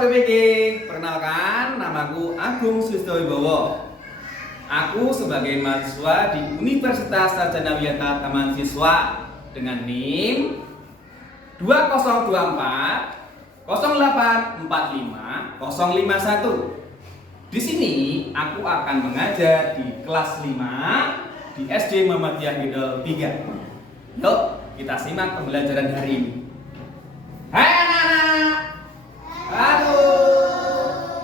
Sobat UPG, perkenalkan namaku Agung Susdowibowo. Aku sebagai mahasiswa di Universitas Sarjana Wiyata Taman Siswa dengan NIM 2024 0845 051. Di sini aku akan mengajar di kelas 5 di SD Muhammadiyah Gendol 3. Yuk, kita simak pembelajaran hari ini. Hai anak-anak. Halo.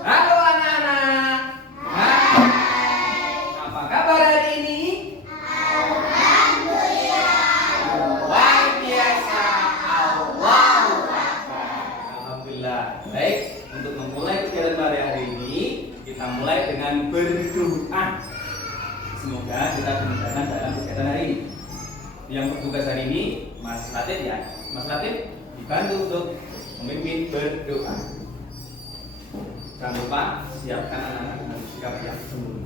Halo anak-anak. Hai. Apa kabar hari ini? Alhamdulillah. Luar biasa. Allahu Akbar. Alhamdulillah. Baik, untuk memulai kegiatan pada hari ini, kita mulai dengan berdoa. Semoga kita dimudahkan dalam kegiatan hari ini. Yang bertugas hari ini Mas Latif ya. Mas Latif dibantu untuk memimpin berdoa. Jangan lupa siapkan anak-anak dengan sikap yang sembunyi.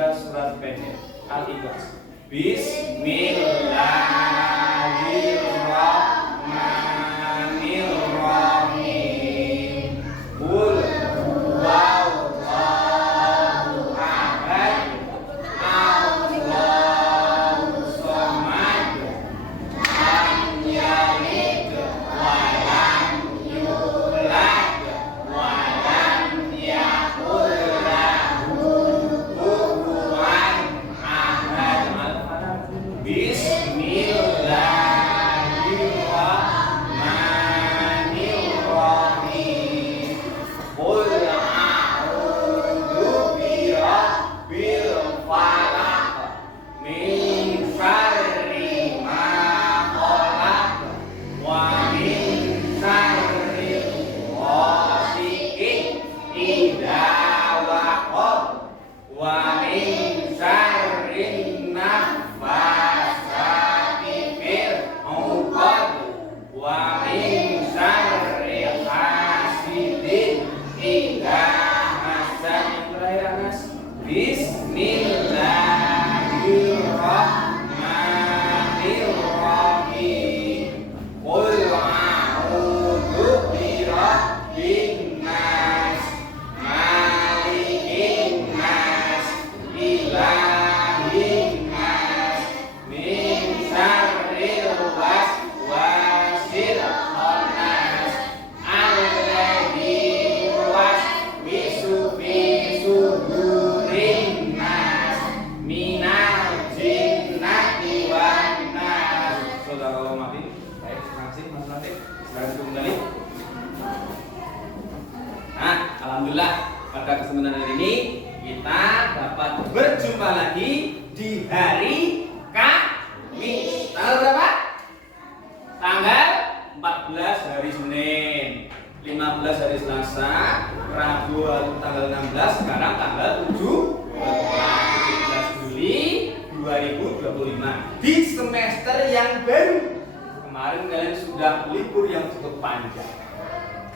Surat pendek Al-Ikhlas. Bismillahirrahmanirrahim. Qul huwallahu ahad, Allahus samad, lam yalid wa lam yulad wa lam yakul lahu kufuwan ahad. Bismillahirrahmanirrahim. Alhamdulillah pada kesempatan hari ini kita dapat berjumpa lagi di hari Kamis. Tanggal berapa? Tanggal 14 hari Senin, 15 hari Selasa, Rabu tanggal 16, sekarang tanggal 17 Juli 2025 di semester yang baru. Kemarin kalian sudah libur yang cukup panjang.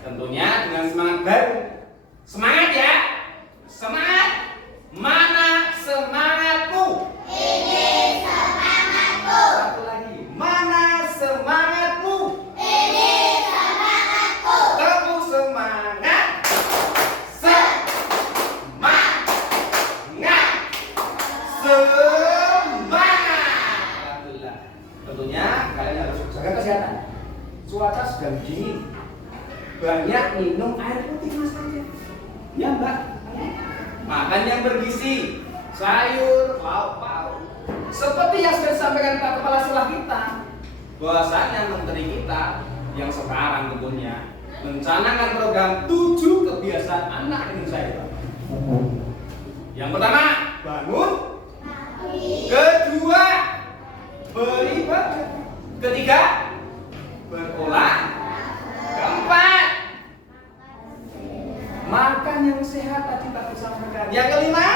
Tentunya dengan semangat baru. Semangat ya. Semangat. Mana semangatmu? Ini semangatku. Satu lagi. Mana semangatmu? Ini semangatku. Kamu semangat. Semangat. Semangat. Alhamdulillah. Tentunya kalian harus jaga kesehatan. Cuaca sedang dingin. Banyak minum air putih mas aja. Ya mbak. Makan yang bergizi, sayur, lauk-pauk. Seperti yang sudah disampaikan Pak Kepala Sekolah kita, bahwasanya menteri kita yang sekarang tentunya mencanangkan program 7 kebiasaan anak Indonesia. Yang pertama, bangun. Kedua, beribadah. Ketiga, berolahraga. Keempat, makan yang sehat tadi Pak sampaikan. Yang kelima,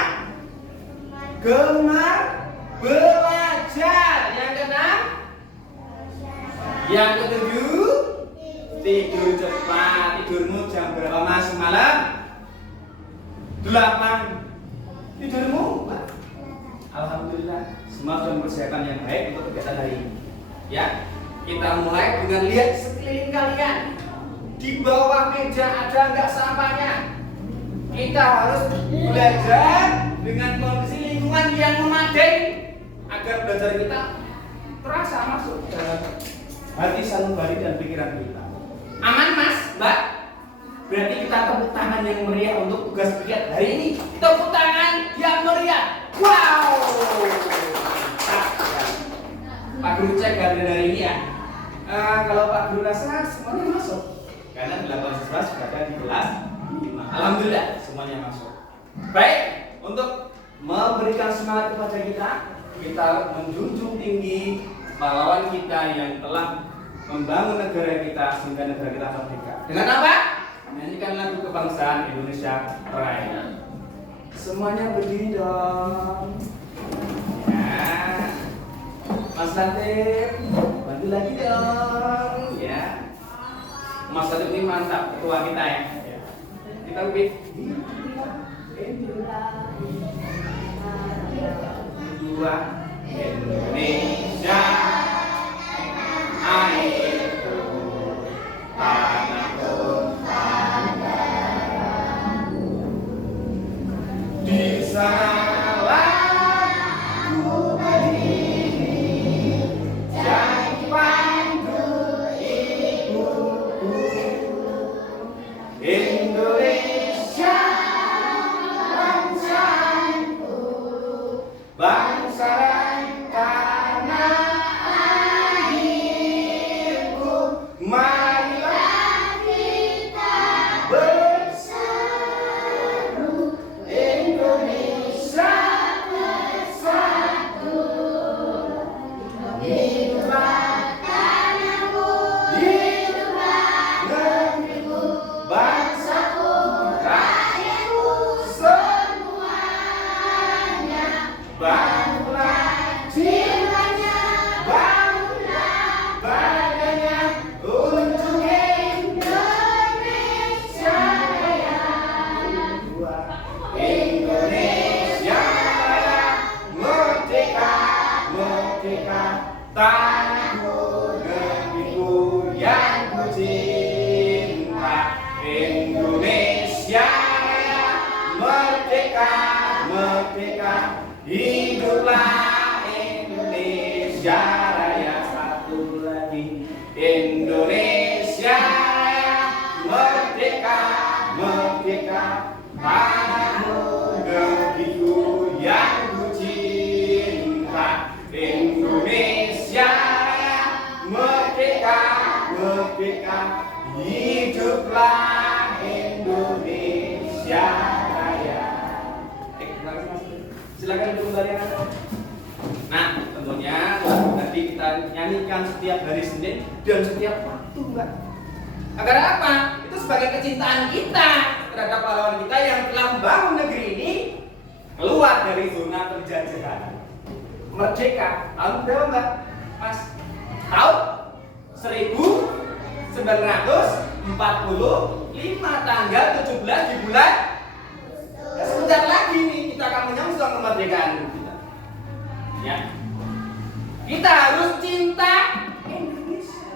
gemar belajar. Yang keenam, yang ketujuh, tidur cepat. Tidurmu jam berapa mas semalam? 8. Tidurmu? Alhamdulillah, semua sudah mempersiapkan yang baik untuk kegiatan hari ini. Ya, kita mulai dengan lihat sekeliling kalian. Di bawah meja ada nggak sampahnya? Kita harus belajar dengan kondisi lingkungan yang memadai agar belajar kita terasa masuk dalam hati sanubari dan pikiran kita. Aman mas, mbak? Berarti kita tepuk tangan yang meriah untuk tugas kegiatan hari ini. Tepuk tangan yang meriah. Wow! Pak Guru cek hari ini ya. Kalau Pak Guru rasa semuanya masuk. Karena 8 siswa sudah ada di kelas 5. Alhamdulillah semuanya masuk. Baik, untuk memberikan semangat kepada kita menjunjung tinggi pahlawan kita yang telah membangun negara kita sehingga negara kita merdeka. Dengan apa? Menyanyikan lagu kebangsaan Indonesia Raya. Semuanya berdiri dong. Ya. Mas Latif, bantu lagi dong. Ya. Mas Latif ini mantap, ketua kita ya. Kita lebih dua Indonesia airku tanahku di sanalah ku berdiri jadi pandu ibuku. Indonesia bangsaku, bangsa dan tanah airku. Marilah kita berseru, Indonesia bersatu. Hiduplah tanahmu, hiduplah negerimu, bangsaku, rakyatku, semuanya. Bangunlah jiwanya, bangunlah badannya untuk Indonesia Raya. Indonesia Raya, merdeka, merdeka, tanahku, negeriku yang ku cinta. Indonesia Raya, merdeka, merdeka, hiduplah Indonesia Raya. Satu lagi, Indonesia Raya, merdeka, merdeka, tanahmu, negeriku yang ku cinta. Indonesia Raya, merdeka, merdeka, hiduplah Indonesia. Indonesia Raya. Silakan kembali anak. Nah, tentunya lagu tadi kita nyanyikan setiap hari Senin dan setiap waktu, Mbak. Agar apa? Itu sebagai kecintaan kita terhadap pahlawan kita yang telah membangun negeri ini keluar dari zona penjajahan. Merdeka tahun berapa, Mbak? Mas? Tahun 1945 tanggal 17 di bulan. Ya, sebentar lagi nih kita akan menyongsong kemerdekaan kita. Ya. Kita harus cinta Indonesia.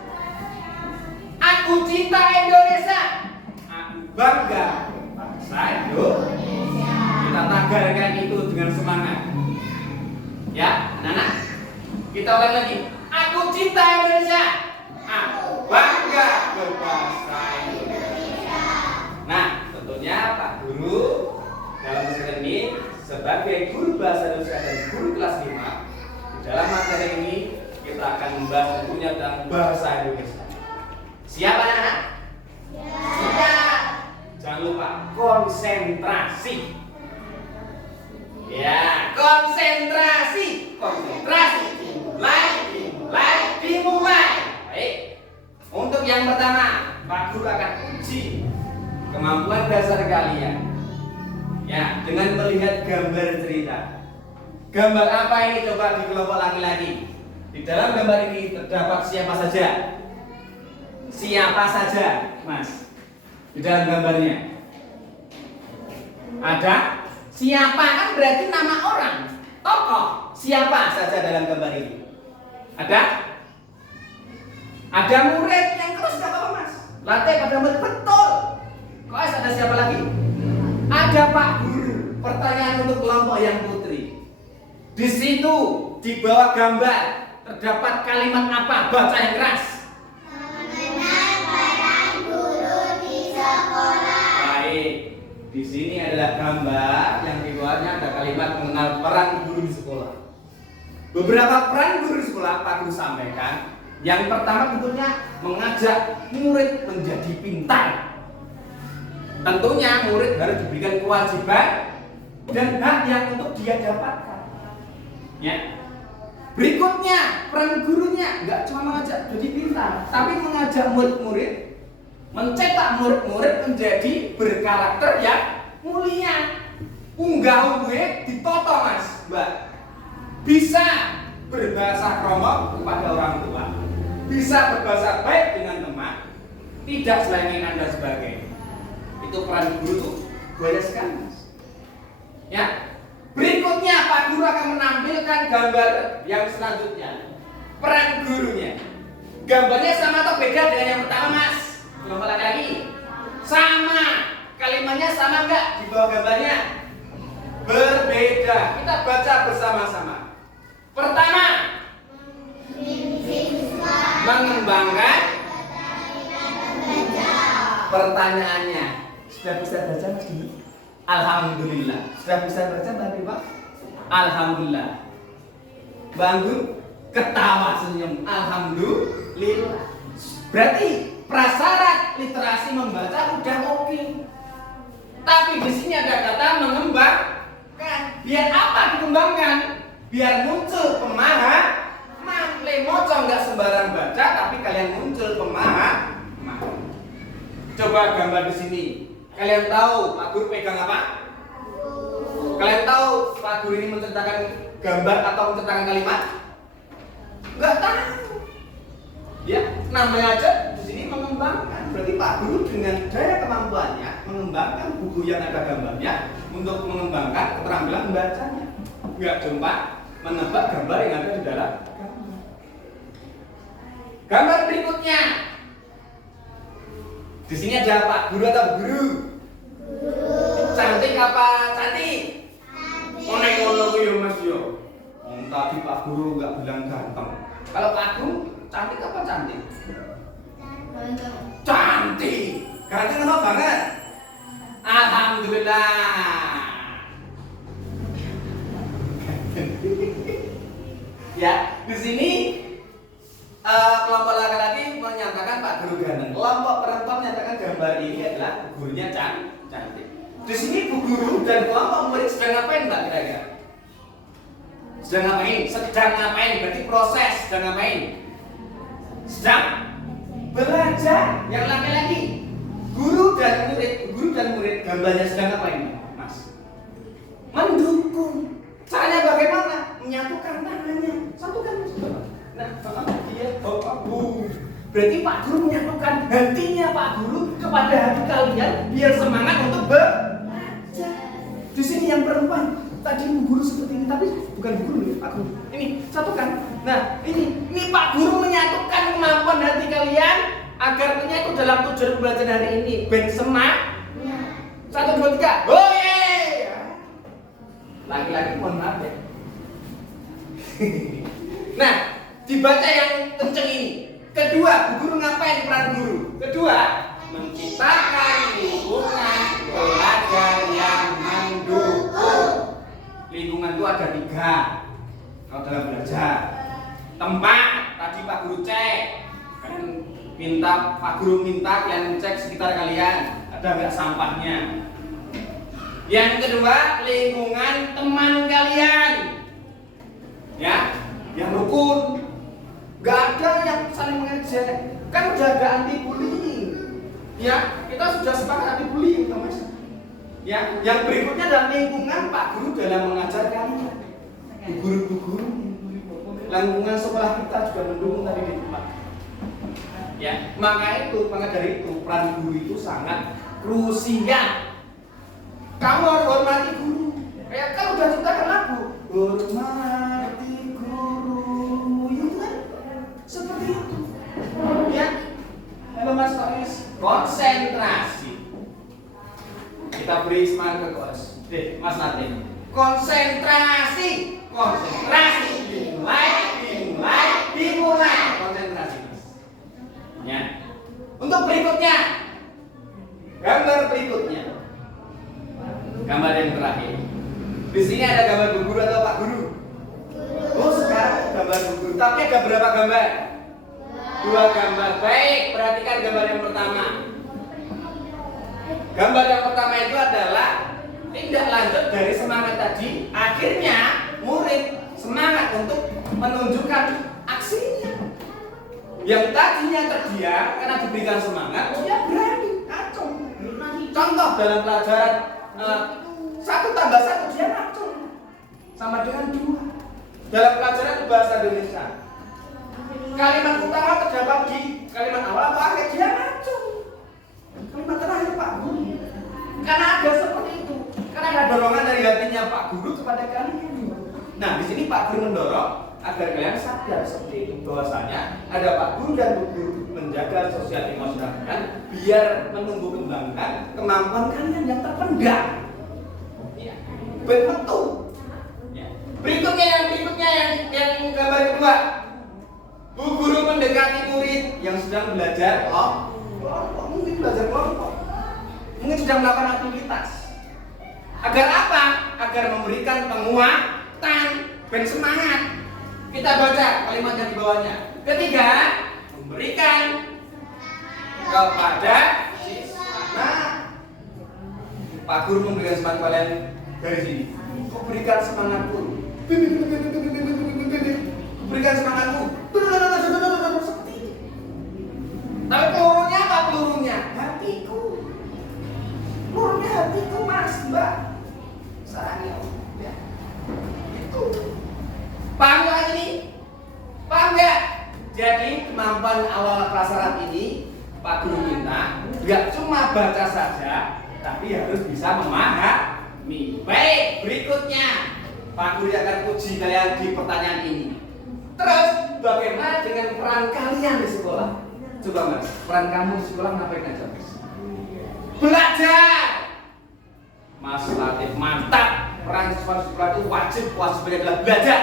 Aku cinta Indonesia. Aku bangga bangsa Indonesia. Kita tagarkan itu dengan semangat. Ya, anak-anak. Kita ulang lagi. Aku cinta Indonesia. Aku bangga berbangsa Indonesia. Nah, tentunya Pak Guru dalam kesempatan ini sebagai guru bahasa Indonesia dan guru kelas 5 di dalam materi ini kita akan membahas tentunya tentang bahasa Indonesia. Siap anak-anak? Siap. Jangan lupa konsentrasi. Ya, konsentrasi. Konsentrasi. Dimulai. Baik. Untuk yang pertama, Pak Guru akan uji kemampuan dasar kalian. Ya, dengan melihat gambar cerita. Gambar apa ini coba di kelompok laki-laki? Di dalam gambar ini terdapat siapa saja? Siapa saja, Mas? Di dalam gambarnya ada siapa, kan berarti nama orang, tokoh. Siapa saja dalam gambar ini? Ada murid yang terus gak apa-apa, Mas. Latih pada murid betul. Kok ada siapa lagi? Ada Pak Guru. Pertanyaan untuk kelompok yang putri. Di situ di bawah gambar terdapat kalimat apa? Baca yang keras. Mengenal peran guru di sekolah. Baik. Di sini adalah gambar yang di bawahnya ada kalimat mengenal peran guru di sekolah. Beberapa peran guru di sekolah Pak Guru sampaikan. Yang pertama tentunya mengajak murid menjadi pintar. Tentunya murid harus diberikan kewajiban dan hak yang untuk dia dapatkan. Ya. Berikutnya peran gurunya nggak cuma mengajak jadi pintar, tapi mengajak murid-murid, mencetak murid-murid menjadi berkarakter yang mulia. Unggah-ungguhnya ditoto, Mas, Mbak. Bisa berbahasa kromok kepada orang tua, bisa berbahasa baik dengan teman, tidak selenging Anda sebagainya. Itu peran guru tuh banyak sekali, Mas. Ya. Berikutnya Pak Guru akan menampilkan gambar yang selanjutnya. Peran gurunya. Gambarnya sama atau beda dengan yang pertama, Mas? Coba lagi. Sama. Kalimatnya sama enggak di bawah gambarnya? Berbeda. Kita baca bersama-sama. Pertama, mengembangkan. Pertanyaannya, sudah bisa baca, Mas Dini? Alhamdulillah. Sudah bisa baca, Mbak Dewa? Alhamdulillah. Banggu ketawa senyum. Alhamdulillah. Berarti prasyarat literasi membaca udah oke. Tapi di sini ada kata mengembangkan. Biar apa dikembangkan? Biar muncul pemahaman. Lemoco nggak sembarang baca, tapi kalian muncul pemahaman. Coba gambar di sini. Kalian tahu Pak Guru pegang apa? Kalian tahu Pak Guru ini menceritakan gambar atau menceritakan kalimat? Enggak tahu. Ya, namanya aja di sini mengembangkan. Berarti Pak Guru dengan daya kemampuannya mengembangkan buku yang ada gambarnya untuk mengembangkan keterampilan membacanya. Enggak cuma menebak gambar yang ada di dalam gambar. Gambar berikutnya. Di sini ada Pak Guru atau guru? Cantik apa cantik? Cantik. Ngono yo Mas yo. Tadi Pak Guru enggak bilang ganteng. Kalau Pak Guru cantik apa cantik? Cantik. Ganteng apa banget? Alhamdulillah. Ya, di sini kelompok laki-laki menyatakan Pak Guru ganteng. Kelompok perempuan menyatakan gambar ini adalah gurunya cantik. Di sini bu guru dan kelompok murid sedang ngapain Mbak kira-kira? Sedang ngapain? Sedang ngapain? Berarti proses sedang ngapain? Sedang belajar. Yang laki-laki guru dan murid gambarnya sedang ngapain Mas? Mendukung. Caranya bagaimana? Menyatukan tangannya. Satukan. Nah, dia bapak bu. Berarti Pak Guru menyatukan hatinya Pak Guru kepada hati kalian biar semangat untuk belajar. Di sini yang perempuan tadi bu guru seperti ini, tapi bukan bu guru Pak Guru. Ini satukan. Nah, ini Pak Guru menyatukan kemampuan hati kalian agar menyatu dalam tujuan belajar hari ini. Ben semangat. 1, 2, 3. Oye! Laki-laki mohon maaf ya. Nah, dibaca yang kenceng ini. Kedua, bu guru ngapain peran guru? Kedua, menciptakan lingkungan belajar yang mendukung. Lingkungan itu ada 3 kalau dalam belajar. Tempat, tadi Pak Guru cek. Kan Pak Guru minta kalian cek sekitar kalian ada nggak sampahnya. Yang kedua, lingkungan teman kalian. Ya, yang rukun. Gak ada yang saling mengejek. Kan udah ada anti bullying. Ya, kita sudah sepakat anti bullying, Mas. Ya, yang berikutnya adalah lingkungan Pak Guru dalam mengajar kalian. Guru-guru, lingkungan sekolah kita juga mendukung tadi di tempat. Ya, maka dari itu peran guru itu sangat krusial. Kamu harus hormati guru. Kayak kan udah ciptakan lagu. Hormati guru. Itu kan seperti itu. Ya. Halo Mas Koes. Konsentrasi. Kita beri semangat ke Koes. Mas Natin. Konsentrasi. Dimulai. Konsentrasi. Ya. Untuk berikutnya. Gambar berikutnya. Gambar yang terakhir. Di sini ada gambar bu guru atau Pak Guru? Oh, sekarang gambar bu guru. Tapi ada berapa gambar? 2 gambar. Baik, perhatikan gambar yang pertama. Gambar yang pertama itu adalah tindak lanjut dari semangat tadi. Akhirnya murid semangat untuk menunjukkan aksinya. Yang tadinya terdiam karena diberikan semangat, dia berani ngacung. Contoh dalam pelajaran 1 tambah 1 dia ngacung sama dengan 2. Dalam pelajaran bahasa Indonesia, kalimat utama terdapat di kalimat awal atau akhir, dia ngacung. Kalimat terakhir Pak Guru. Karena ada seperti itu. Karena ada dorongan dari hatinya Pak Guru kepada kalian. Nah, di sini Pak Guru mendorong agar kalian sadar seperti itu, bahwasanya ada Pak Guru dan Bu Guru menjaga sosial emosional kalian biar menumbuh kembangkan kemampuan kalian yang terpendam. Ya, betul. Ya. Berikutnya yang gambar kedua. Bu Guru mendekati murid yang sedang belajar kelompok, mungkin belajar kelompok, mungkin sedang melakukan aktivitas. Agar apa? Agar memberikan penguatan dan semangat. Kita baca kalimat yang di bawahnya. Ketiga, memberikan kepada siswa. Nah, Pak Guru memberikan semangat kalian dari sini. Kau berikan semangatku. Berikan semangatku. Seperti ini. Tapi pelurunya apa pelurunya? Hatiku. Pelurunya hatiku, Mas, Mbak. Sarangnya. Ya. Itu. Paham nggak ini? Paham nggak? Jadi kemampuan awal prasarat ini Pak Guru minta nggak cuma baca saja, tapi harus bisa memahami. Baik, berikutnya Pak Guru akan uji kalian di pertanyaan ini. Terus bagaimana dengan peran kalian di sekolah? Coba Mas, peran kamu di sekolah ngapain aja Mas? Belajar. Mas Latif mantap. Peran siswa di sekolah itu wajib adalah belajar.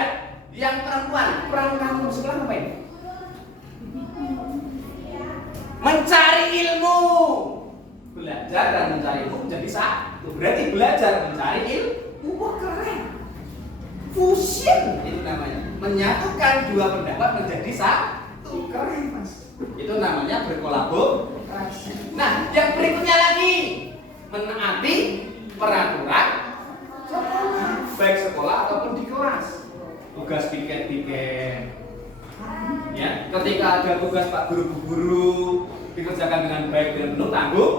Yang perempuan, peran kamu di sekolah ngapain? Mencari ilmu. Belajar dan mencari ilmu menjadi satu. Berarti belajar mencari ilmu. Wah, keren. Fusion itu namanya. Menyatukan 2 pendapat menjadi satu. Keren, Mas. Itu namanya berkolaborasi. Nah, yang berikutnya lagi, menaati peraturan sekolah, baik sekolah ataupun di kelas. Tugas piket-piket. Ya, ketika ada tugas Pak Guru-guru dikerjakan dengan baik dan penuh tanggung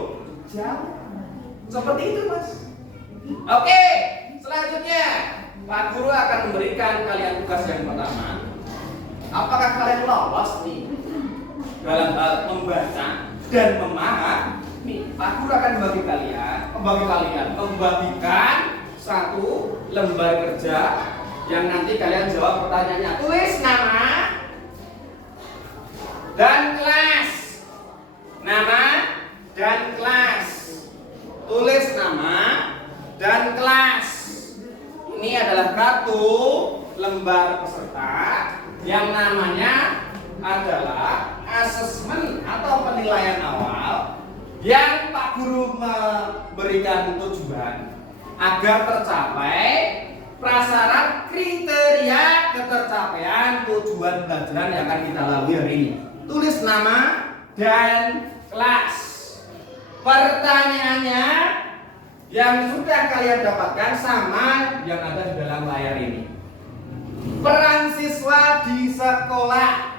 jawab. Seperti itu, Mas. Oke, selanjutnya Pak Guru akan memberikan kalian tugas yang pertama. Apakah kalian lolos nih dalam hal membaca dan memahami? Pak Guru akan membagikan satu lembar kerja yang nanti kalian jawab pertanyaannya. Tulis nama dan kelas. Nama dan kelas. Tulis nama dan kelas. Ini adalah kartu lembar peserta yang namanya adalah asesmen atau penilaian awal yang Pak Guru memberikan tujuan agar tercapai prasyarat kriteria ketercapaian tujuan pelajaran yang akan kita lalui hari ini. Tulis nama dan kelas. Pertanyaannya yang sudah kalian dapatkan sama yang ada di dalam layar ini. Peran siswa di sekolah.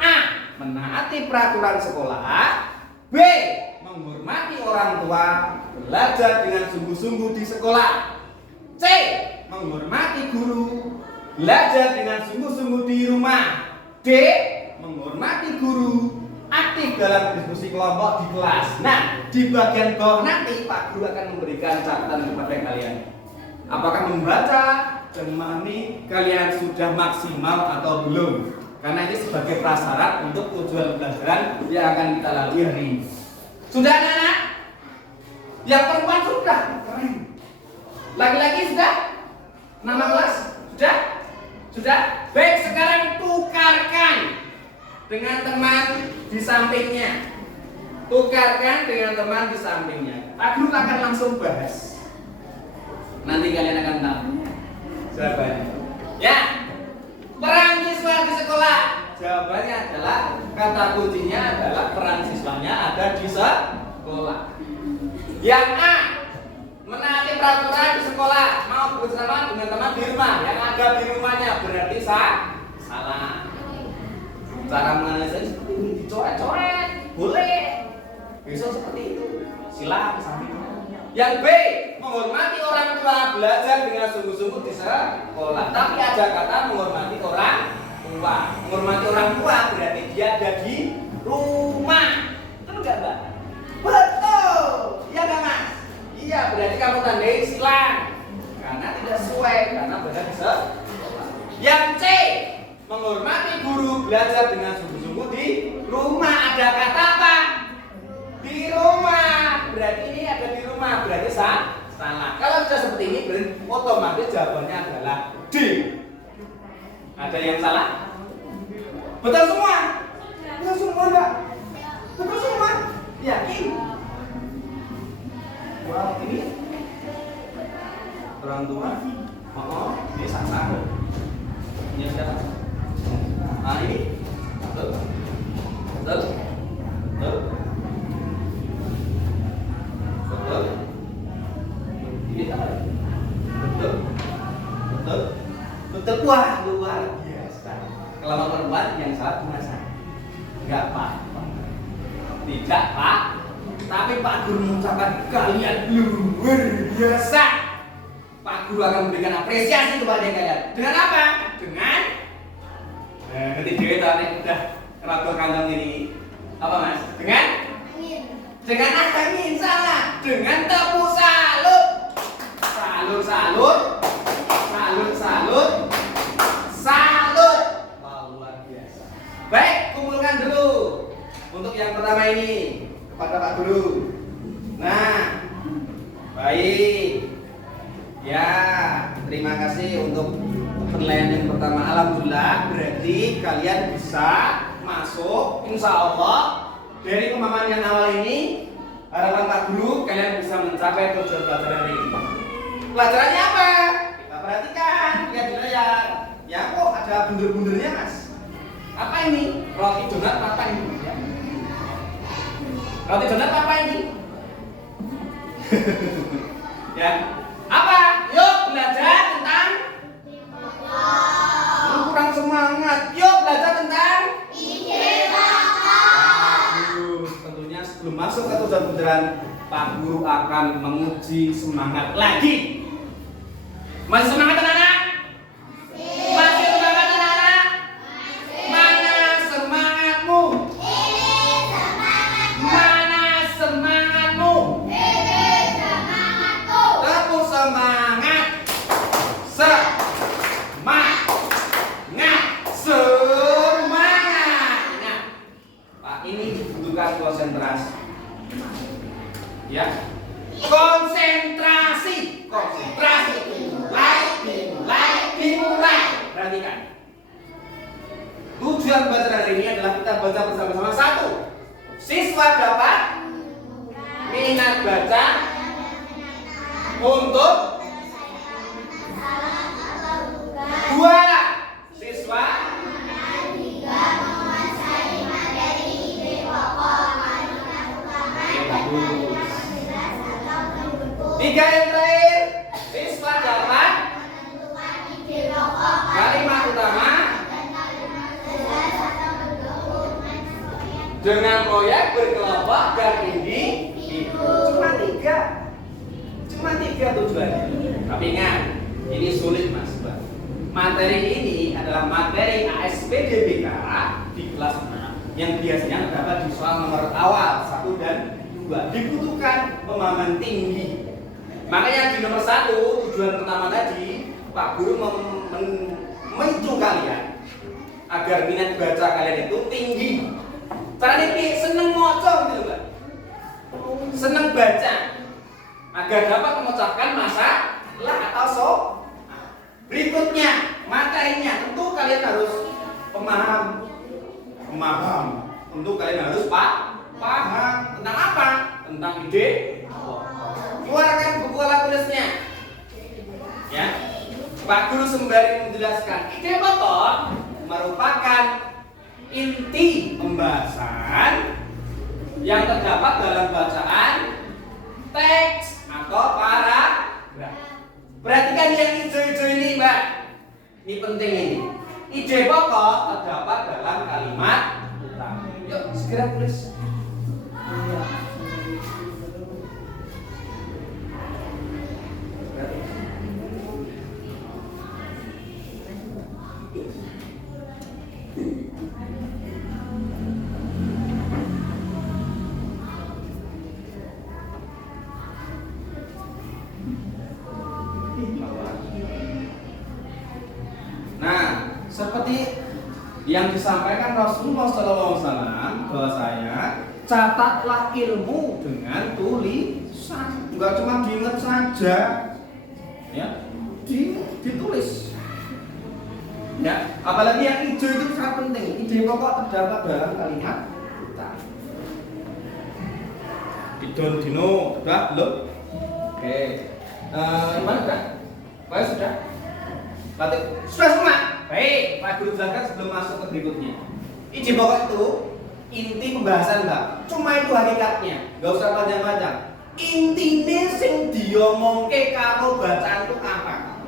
A. Menaati peraturan sekolah. B. Menghormati orang tua. Belajar dengan sungguh-sungguh di sekolah. C. Menghormati guru. Belajar dengan sungguh-sungguh di rumah. D. Menghormati guru. Aktif dalam diskusi kelompok di kelas. Nah, di bagian bawah nanti Pak Guru akan memberikan catatan kepada kalian. Apakah membaca dan memahami kalian sudah maksimal atau belum? Karena ini sebagai prasyarat untuk tujuan pelajaran yang akan kita lalui hari ini. Sudah anak-anak? Yang perempuan sudah? Keren. Laki-laki sudah? Nama kelas? Sudah? Sudah? Baik, sekarang tukarkan dengan teman di sampingnya. Tukarkan dengan teman di sampingnya. Pak Guru akan langsung bahas. Nanti kalian akan tahu jawabannya. Ya, peran siswa di sekolah. Jawabannya adalah kata kuncinya adalah peran siswanya ada di sekolah. Yang A, menaati peraturan di sekolah, mau bersama dengan teman di rumah. Yang ada di rumahnya berarti salah. Cara menganalisanya seperti ini, dicoret-coret, boleh. Besok seperti itu, silakan sambil. Yang B, menghormati orang tua, belajar dengan sungguh-sungguh di sekolah. Tapi ada kata menghormati orang tua. Menghormati orang tua berarti dia ada di rumah. Betul nggak, Mbak? Betul. Iya nggak, Mas? Iya, berarti kamu tandai silang karena tidak sesuai karena berada di sekolah. Yang C, menghormati guru, belajar dengan sungguh-sungguh di rumah. Ada kata apa? Di rumah. Berarti ini ada di rumah. Berarti salah. Kalau sudah seperti ini, berarti otomatis jawabannya adalah D. Ada yang salah? Betul semua? Betul semua enggak? Betul semua? Yakin? Wow, ini orang tua. Oh, ini salah. Ini siapa? Nah, ini betul. Betul. Betul. Betul. Ini apa? Betul. Betul. Betul. Wah, luar biasa. Kalau perempuan yang salah bukan saya. Enggak, Pak. Tidak, Pak. Tapi Pak Guru mengucapkan kalian luar biasa. Pak Guru akan memberikan apresiasi kepada kalian. Dengan apa? Dengan ketik dewe tadi udah raba kantong ini. Apa, Mas? Dengan angin salah. Dengan tepuk salut. Salut. Wah, luar biasa. Baik, kumpulkan dulu untuk yang pertama ini kepada Pak Guru. Nah, baik. Ya, terima kasih untuk penilaian yang pertama. Alhamdulillah, berarti kalian bisa masuk, insya Allah. Dari pemahaman yang awal ini, harapan Pak Guru, kalian bisa mencapai tujuan pelajaran ini. Pelajarannya apa? Kita perhatikan, lihat di layar. Ya kok ada bunder-bundernya, Mas? Apa ini? Roti donat apa ini? Ya. Roti donat apa ini? Ya. Apa? Yuk belajar tentang kurang semangat. Yuk belajar tentang ide bakat. Tentunya sebelum masuk ke tujuan pelajaran, Pak Guru akan menguji semangat lagi. Masih semangat anak-anak? Masih semangat anak-anak? Mana semangatmu? Ini semangatku. Mana semangatmu? Ini semangatku. Tepuk semangat. Semangat. Nah, Pak, ini dibutuhkan konsentrasi. Ya. Konsentrasi. Konsentrasi. Dimulai. Perhatikan. Tujuan belajar hari ini adalah kita baca bersama-sama. Satu, siswa dapat minat baca untuk dua, siswa tiga yang terakhir, siswa dapat kalimat utama dengan proyek berkelompok dan individu. Cuma tiga tujuannya. Tapi ingat, ini sulit mas. Materi ini adalah materi ASPDBK di kelas 6 yang biasanya terdapat di soal nomor awal 1 dan 2. Dibutuhkan pemahaman tinggi. Makanya di nomor 1 tujuan pertama tadi Pak Guru memicu kalian agar minat baca kalian itu tinggi. Caranya seneng moco gitu Mbak. Seneng baca agar dapat memecahkan masalah atau soal. Berikutnya materinya tentu kalian harus paham. Tentu kalian harus paham tentang apa? Tentang ide. Keluarkan buku alat tulisnya. Ya. Pak Guru sembari menjelaskan ide pokok merupakan inti pembahasan yang terdapat dalam bacaan teks atau paragraf. Perhatikan yang hijau-hijau ini, Mbak. Ini penting ini. Ide pokok terdapat dalam kalimat utama. Yuk, segera tulis. Nah, seperti yang disampaikan Rasulullah SAW bahwasanya catatlah ilmu dengan tulisan, enggak cuma diingat saja, ya, ditulis. Ya, apalagi yang hijau itu sangat penting. Ide pokok terdapat dalam kalimat utama. Idon Dino, sudah belum? Oke. Gimana kan? Baik sudah. Berarti sudah semua. Baik, Pak Guru jelaskan sebelum masuk ke berikutnya. Ide pokok itu inti pembahasan Mbak. Cuma itu hakikatnya, nggak usah panjang-panjang. Intine sing diomongke karo bacaan itu apa?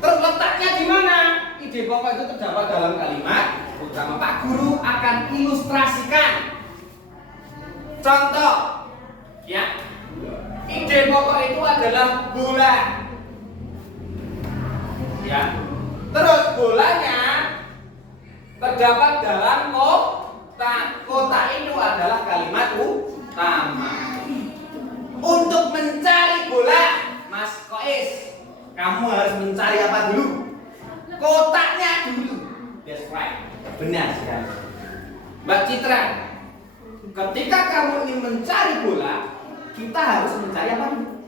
Terus letaknya di mana? Ide pokok itu terdapat dalam kalimat utama. Pak Guru akan ilustrasikan. Contoh, ya. Ide pokok itu adalah bola. Ya. Terus bolanya terdapat dalam kotak. Kotak itu adalah kalimat utama. Untuk mencari bola, Mas Kois, kamu harus mencari apa dulu? Kotaknya dulu. That's right. Benar sekali. Mbak Citra, ketika kamu ingin mencari bola, kita harus mencari apa dulu?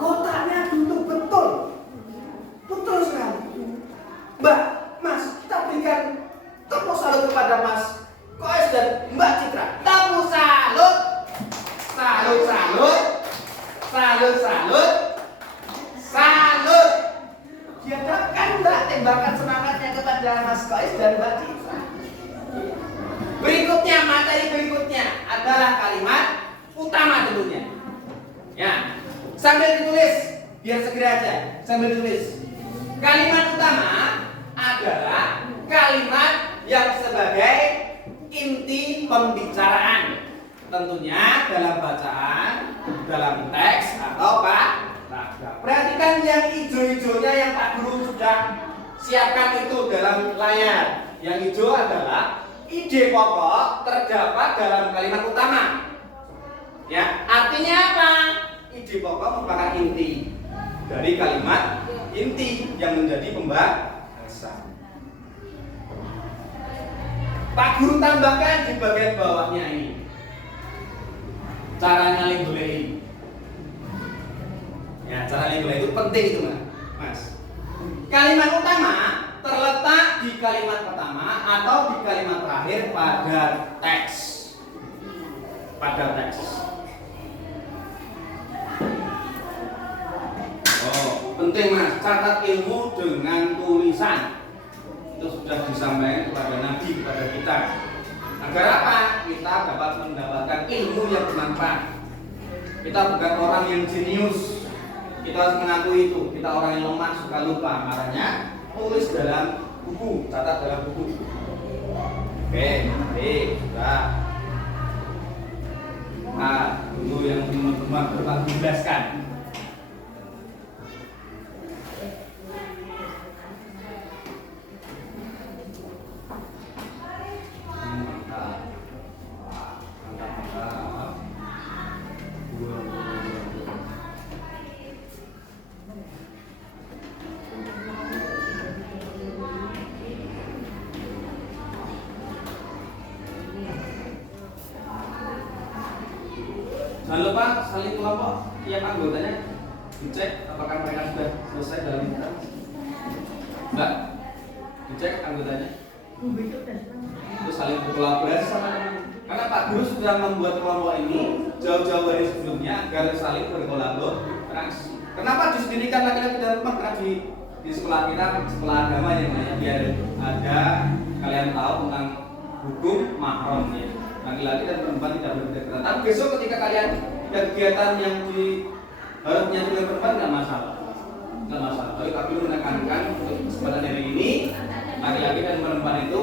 Kotaknya dulu, betul. Betul sekali. Mbak, Mas, kita berikan tepuk salut kepada Mas Kois dan Mbak Citra. Tepuk salut. Salut, salut. Salut, salut. Salut. Diadakan Mbak tembakan semangatnya kepada Mas Kois dan Mbak Citra. Berikutnya, materi berikutnya adalah kalimat utama tentunya. Ya, Sambil ditulis, biar segera aja. Sambil ditulis. Kalimat utama adalah kalimat yang sebagai inti pembicaraan. Tentunya dalam bacaan, dalam teks atau paragraf. Perhatikan yang hijau-hijaunya yang Pak Guru sudah siapkan itu dalam layar. Yang hijau adalah ide pokok terdapat dalam kalimat utama. Ya, artinya apa? Ide pokok merupakan inti dari kalimat inti yang menjadi pembahasan. Pak Guru tambahkan di bagian bawahnya ini. Cara nyalin boleh. Ya, cara nyalin boleh itu penting itu, Mas. Kalimat utama terletak di kalimat pertama atau di kalimat terakhir pada teks. Pada teks. Oh, penting Mas, catat ilmu dengan tulisan. Itu sudah disampaikan kepada Nabi, kepada kita. Agar apa? Kita dapat mendapatkan ilmu yang bermanfaat. Kita bukan orang yang jenius. Kita harus mengakui itu. Kita orang yang lemah, suka lupa. Makanya tulis dalam buku, catat dalam buku. Oke, baik, sudah. Nah, dulu yang teman-teman berpak jelaskan. Jangan lupa saling kelompok tiap anggotanya dicek apakah mereka sudah selesai dalam kita. Enggak? Dicek anggotanya. Terus saling berkolaborasi sama teman. Karena Pak Guru sudah membuat kelompok ini jauh-jauh dari sebelumnya agar saling berkolaborasi. Kenapa disendirikan laki-laki dan perempuan? Karena di sekolah kita, sekolah agama yang lainnya, biar ada kalian tahu tentang hukum mahram ya. Laki-laki dan perempuan tidak berdekatan. Tapi besok ketika kalian ada kegiatan yang harusnya dengan perempuan nggak masalah, nggak masalah. Tapi Pak Guru menekankan untuk kesempatan hari ini laki-laki dan perempuan itu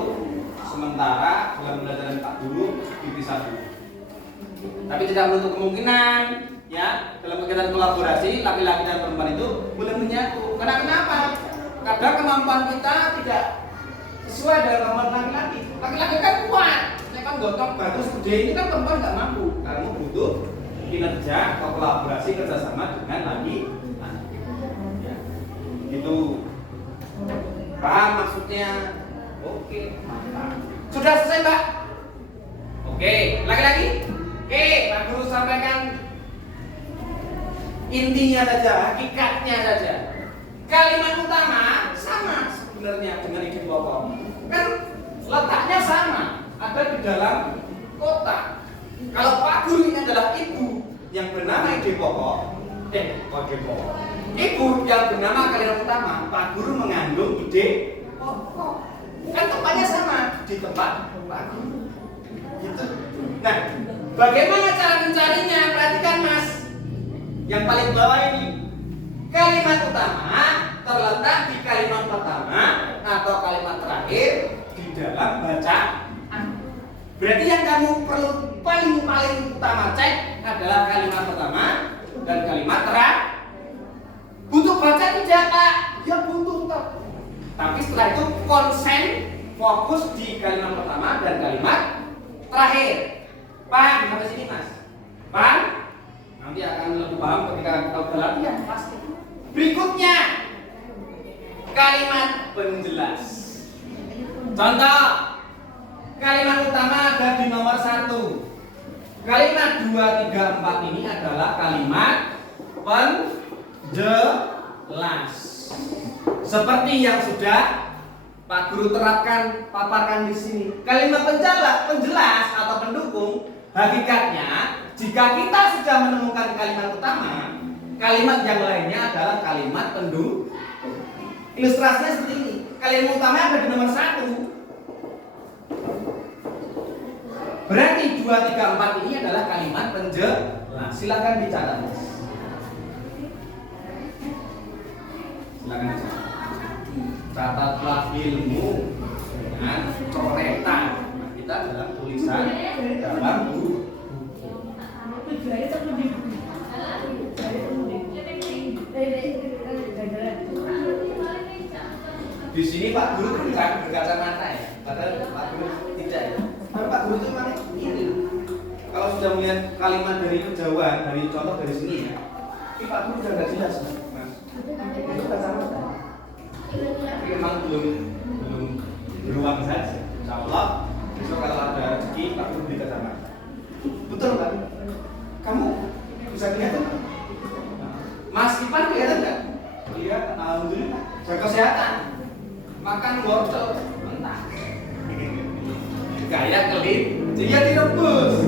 sementara dalam pembelajaran Pak Guru dipisah dulu. Tapi tidak menutup kemungkinan ya dalam kegiatan kolaborasi laki-laki dan perempuan itu boleh menyatu. Karena kenapa? Kadang kemampuan kita tidak sesuai dengan kemampuan laki-laki. Laki-laki kan kuat. Kan gotong batu segede ini kan perempuan nggak mampu. Kamu butuh kinerja atau kolaborasi kerjasama dengan laki. Ya. Itu paham maksudnya? Oke, mantap. Sudah selesai Mbak? Oke, lagi-lagi? Oke, Pak Guru sampaikan intinya saja, hakikatnya saja. Kalimat utama sama sebenarnya dengan ide pokok. Kan letaknya sama. Ada di dalam kotak. Kalau Pak Guru ini adalah ibu yang bernama ide pokok, ibu yang bernama kalimat utama, Pak Guru mengandung ide pokok. Kan tempatnya sama di tempat Pak Guru. Gitu. Nah, bagaimana cara mencarinya? Perhatikan Mas. Yang paling bawah ini kalimat utama terletak di kalimat pertama atau kalimat terakhir di dalam bacaan. Berarti yang kamu perlu paling utama cek adalah kalimat pertama dan kalimat terakhir. Butuh baca tidak Pak? Ya butuh toh. Tapi setelah itu konsen fokus di kalimat pertama dan kalimat terakhir. Paham sampai sini Mas? Paham? Nanti akan lebih paham ketika kita udah latihan pasti. Berikutnya kalimat penjelas. Contoh. Kalimat utama ada di nomor 1. Kalimat 2, 3, 4 ini adalah kalimat penjelas. Seperti yang sudah Pak Guru terapkan, paparkan di sini. Kalimat penjelas atau pendukung, hakikatnya jika kita sudah menemukan kalimat utama, kalimat yang lainnya adalah kalimat pendukung. Ilustrasinya seperti ini. Kalimat utama ada di nomor 1. Berarti 2, 3, 4 ini adalah kalimat penjelas. Silakan dicatat. Silakan. Catatlah ilmu dengan coretan. Nah, kita dalam tulisan dalam buku. Di sini Pak Guru kan berkacamata ya, padahal Pak Guru tidak ya. Tapi Pak Guru itu memang ini. Kalau sudah melihat kalimat dari kejauhan, dari contoh dari sini ya, ini Pak Guru sudah nggak jelas, Mas. Itu kacamata. Tapi memang belum beruang saja. Insya Allah besok kalau ada rezeki Pak Guru beli kacamata. Betul kan? Kamu bisa kelihatan? Mas Ipan kelihatan nggak? Lihat, alhamdulillah. Jaga kesehatan. Makan wortel mentah. Gaya kelip, dia direbus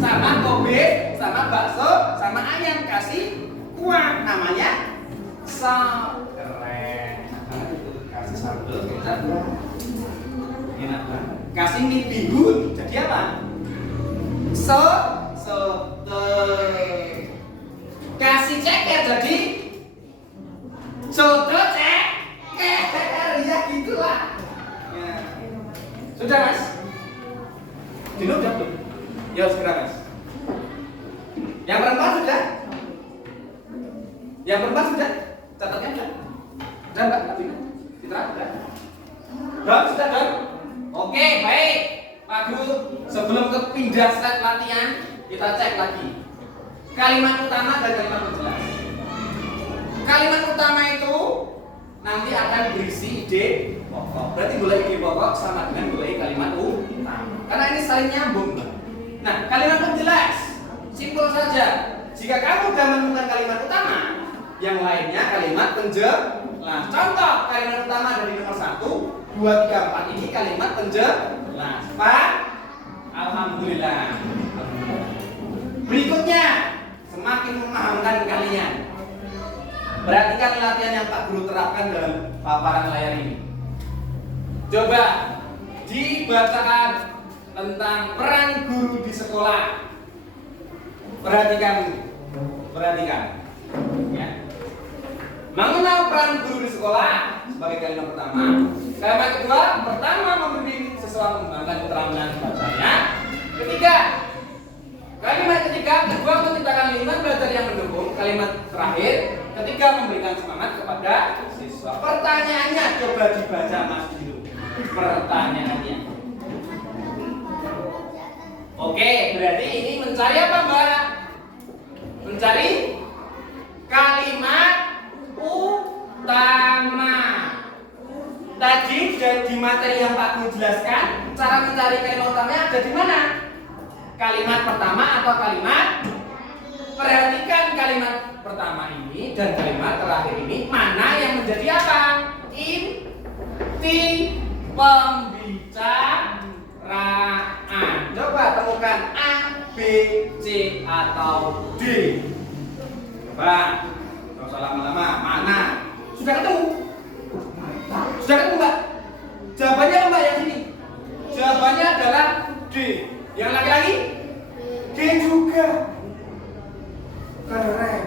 sama kobe, sama bakso, sama ayam kasih kuah namanya sop. Keren. Kasih sambal kecap. Enak banget. Kasih mie bihun jadi apa? Soto. Kasih ceker jadi soto ceker. Ya gitulah. Ya. Sudah Mas? Dino udah belum? Ya segera Mas. Yang perempuan sudah? Yang perempuan sudah? Catatnya sudah? Sudah Mbak? Fitra sudah? Sudah? Sudah? Oke, baik Pak Guru, sebelum ke pindah slide latihan, kita cek lagi kalimat utama dan kalimat penjelas. Kalimat utama itu nanti akan berisi ide pokok. Berarti boleh ide pokok sama dengan boleh kalimat utama. Karena ini saling nyambung. Nah, kalimat penjelas simpel saja. Jika kamu sudah menemukan kalimat utama, yang lainnya kalimat penjelas. Contoh kalimat utama dari nomor 1, 2, 3, 4 ini kalimat penjelas. Pak, alhamdulillah. Berikutnya, semakin memahamkan kalian. Perhatikan latihan yang Pak Guru terapkan dalam paparan layar ini. Coba dibacaan tentang peran guru di sekolah. Perhatikan. Ya. Mengenal peran guru di sekolah sebagai kalimat pertama. Kalimat kedua, pertama membimbing sesuatu mengembangkan keterampilan bacanya. Ketiga, kalimat ketiga, kedua menciptakan lingkungan belajar yang mendukung. Kalimat terakhir, ketiga memberikan semangat kepada siswa. Pertanyaannya coba dibaca Mas dulu. Pertanyaannya. Oke, berarti ini mencari apa Mbak? Mencari kalimat utama. Tadi di materi yang Pak Guru jelaskan, cara mencari kalimat utamanya ada di mana? Kalimat pertama atau kalimat? Perhatikan kalimat pertama ini dan kalimat terakhir ini mana yang menjadi apa? Inti pembicaraan. Coba temukan A, B, C atau D. Coba, tidak usah lama-lama. Mana? Sudah ketemu? Sudah ketemu Mbak? Jawabannya apa Mbak yang ini? Jawabannya adalah D. Yang laki-laki? D juga. Keren.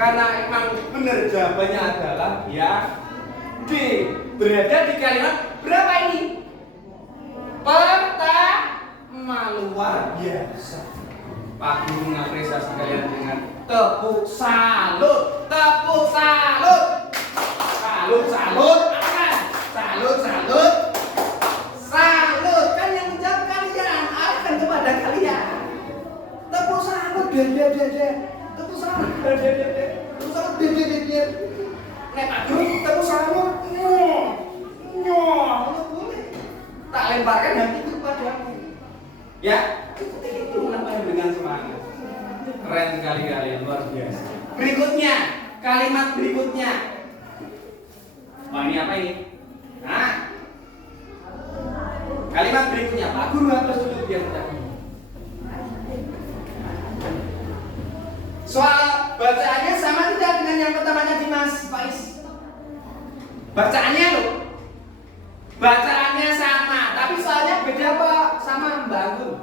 Karena emang benar jawabannya adalah ya D. Berada di kalimat berapa ini? Pertama, luar biasa. Pak Guru mengapresiasi kalian dengan tepuk salut. Tepuk salut. Salut. Salut. Salut. Kan yang menjawab kalian, akan kepada kalian. Tepuk salut. Tepuk salut. Tepuk salut. Nek Pak Guru tepuk salut. Tak lemparkan hatiku kepadamu. Ya, itu namanya dengan semangat. Keren sekali kalian, luar biasa. Berikutnya, kalimat berikutnya. Wah, ini apa ini? Nah, kalimat berikutnya, Pak Guru harus dulu biar tidak. Soal bacaannya sama tidak dengan yang pertamanya di Mas Faiz? Bacaannya loh. Bacaannya sama, tapi soalnya beda apa sama Mbak Anggun?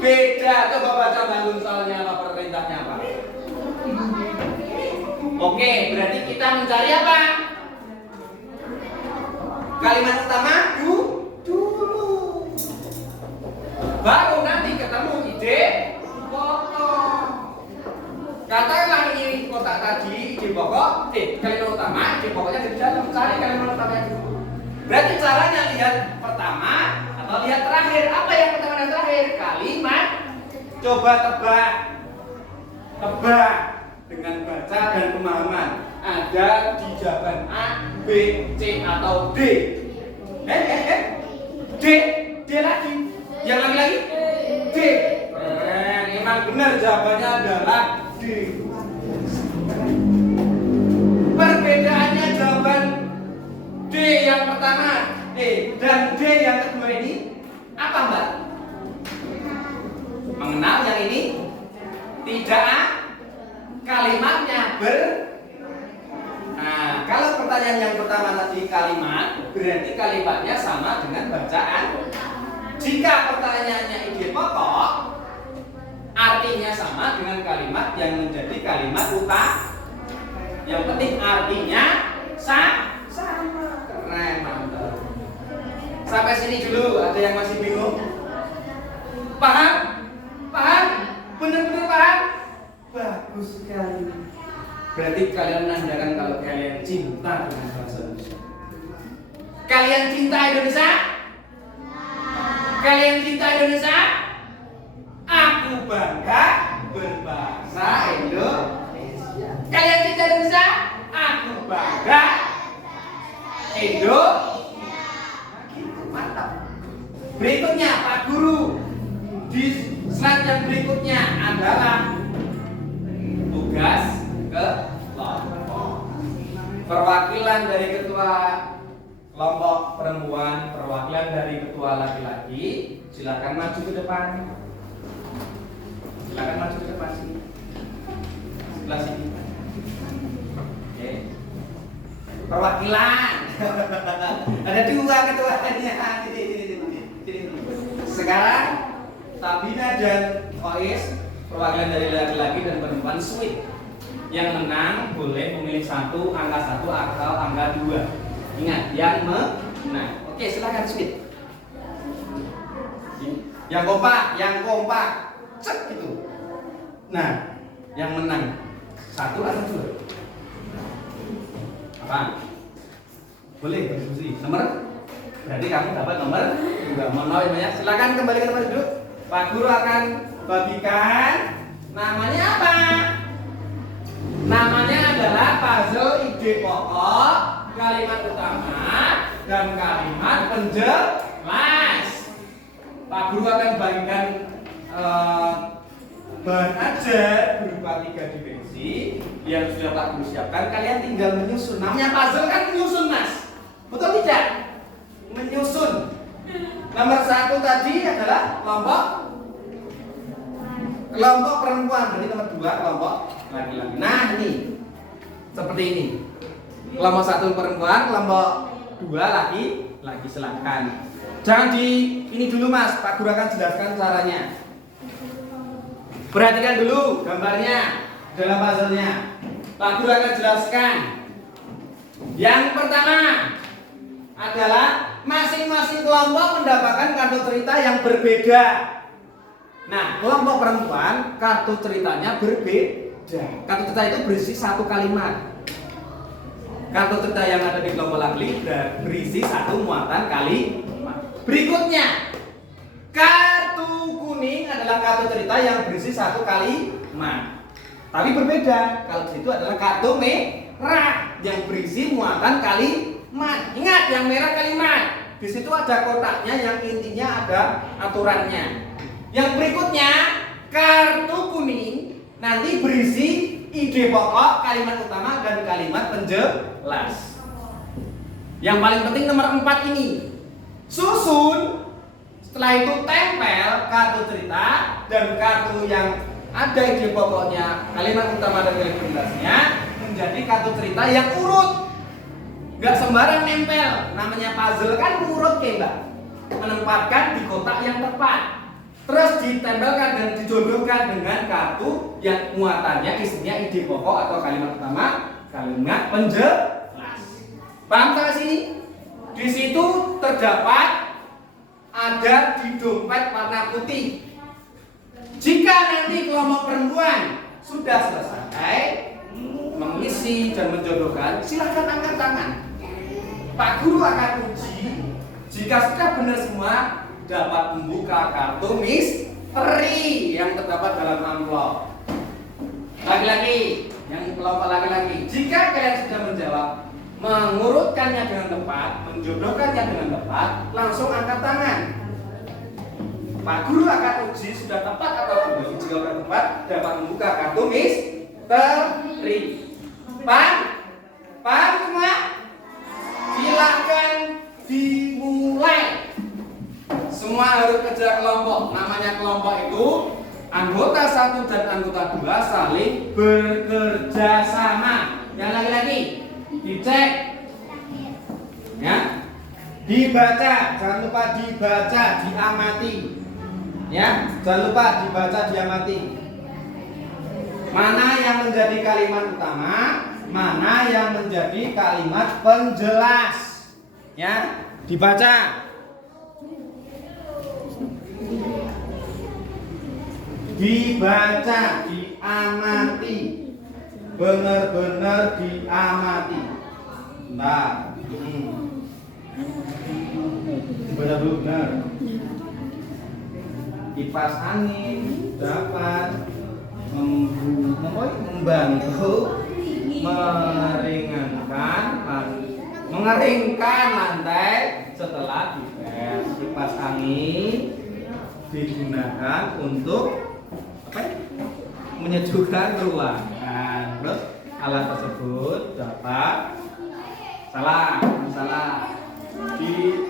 Beda. Coba baca Mbak Anggun soalnya apa, perintahnya apa? Oke, berarti kita mencari apa? Kalimat utama dulu. Baru nanti ketemu ide pokok. Katakanlah ini kotak tadi ide pokok, kalimat utama, ide pokoknya di dalam. Cari kalimat utamanya dulu. Berarti caranya lihat pertama atau lihat terakhir. Apa yang pertama dan terakhir? Kalimat. Coba tebak dengan baca dan pemahaman. Ada di jawaban A, B, C atau D. D lagi. Yang lagi? D. Keren, emang benar jawabannya adalah D. Perbedaannya jawaban D yang pertama dan D yang kedua ini apa, Mbak? Mengenal yang ini tidak kalimatnya Nah, kalau pertanyaan yang pertama tadi kalimat, berarti kalimatnya sama dengan bacaan. Jika pertanyaannya ide pokok, artinya sama dengan kalimat yang menjadi kalimat utama. Yang penting artinya sama. Keren, mantap. Sampai sini dulu, ada yang masih bingung? Paham? Benar-benar paham? Bagus sekali. Berarti kalian menandakan kalau kalian cinta dengan bahasa Indonesia. Kalian cinta Indonesia? Kalian cinta Indonesia? Aku bangga berbahasa Indonesia. Kalian cinta Indonesia? Aku bangga Indonesia. Mantap. Berikutnya Pak Guru, di slide yang berikutnya adalah tugas kelompok. Perwakilan dari ketua kelompok perempuan, perwakilan dari ketua laki-laki, silakan maju ke depan. Silakan maju ke depan sini. Sebelah sini. Oke. Perwakilan. Ada dua ketuanya. Sekarang Tabina dan Ois, perwakilan dari laki-laki dan perempuan sweet. Yang menang boleh memilih angka 1 atau angka 2. Ingat, yang menang. Oke, silakan sweet. Yang kompak. Cek gitu. Nah, yang menang 1 atau 2? Apa? Boleh berdiskusi. Nomor? Berarti kamu dapat nomor 2. Mohon maaf banyak. Silakan kembali ke tempat duduk. Pak Guru akan bagikan. Namanya apa? Namanya adalah puzzle ide pokok, kalimat utama, dan kalimat penjelas. Pak Guru akan bagikan bahan ajar berupa 3 dimensi yang sudah Pak Guru siapkan. Kalian tinggal menyusun. Namanya puzzle kan menyusun, Mas. Betul tidak? Menyusun. Nomor 1 tadi adalah kelompok perempuan. Berarti nomor 2 kelompok laki-laki. Nah, ini seperti ini. Kelompok 1 perempuan, kelompok 2 laki-laki. Silakan. Jangan ini dulu, Mas. Pak Guru akan jelaskan caranya. Perhatikan dulu gambarnya dalam puzzle-nya. Pak Guru akan jelaskan. Yang pertama adalah masing-masing kelompok mendapatkan kartu cerita yang berbeda. Nah, kelompok perempuan kartu ceritanya berbeda. Kartu cerita itu berisi 1 kalimat. Kartu cerita yang ada di kelompok laki berisi 1 muatan kalimat. Berikutnya, kartu kuning adalah kartu cerita yang berisi 1 kalimat. Tapi berbeda. Kalau itu adalah kartu merah yang berisi muatan kalimat. Ingat, yang merah kalimat. Di situ ada kotaknya yang intinya ada aturannya. Yang berikutnya, kartu kuning nanti berisi ide pokok, kalimat utama, dan kalimat penjelas. Yang paling penting nomor 4 ini. Susun. Setelah itu tempel kartu cerita dan kartu yang ada ide pokoknya, kalimat utama dan kalimat penjelasnya menjadi kartu cerita yang urut. Gak sembarang nempel. Namanya puzzle kan urut, Mbak. Menempatkan di kotak yang tepat. Terus ditempelkan dan dijodohkan dengan kartu yang muatannya isinya ide pokok atau kalimat utama, kalimat penjelas. Paham tak sini? Di situ terdapat ada di dompet warna putih. Jika nanti kelompok perempuan sudah selesai mengisi dan menjodohkan, silahkan angkat tangan. Pak Guru akan uji. Jika sudah benar semua, dapat membuka kartu misteri yang terdapat dalam amplop. Laki-laki, yang kelompok laki-laki, jika kalian sudah menjawab, mengurutkannya dengan tepat, menjodohkannya dengan tepat, langsung angkat tangan. Pak Guru akan uji sudah tepat atau belum. Jika sudah tepat, dapat membuka kartu misteri. Paham? Paham semua? Silahkan dimulai. Semua harus kerja kelompok. Namanya kelompok itu anggota 1 dan anggota 2 saling bekerja sama. Yang laki-laki dicek, ya, dibaca. Jangan lupa dibaca, diamati. Ya, jangan lupa dibaca, diamati. Mana yang menjadi kalimat utama, mana yang menjadi kalimat penjelas. Ya, dibaca. Dibaca, diamati. Benar-benar diamati. Nah, benar-benar. Kipas angin dapat membantu mengeringkan lantai setelah dipes. Kipas angin digunakan untuk apa? Menyejukkan ruangan. Terus alat tersebut dapat salah di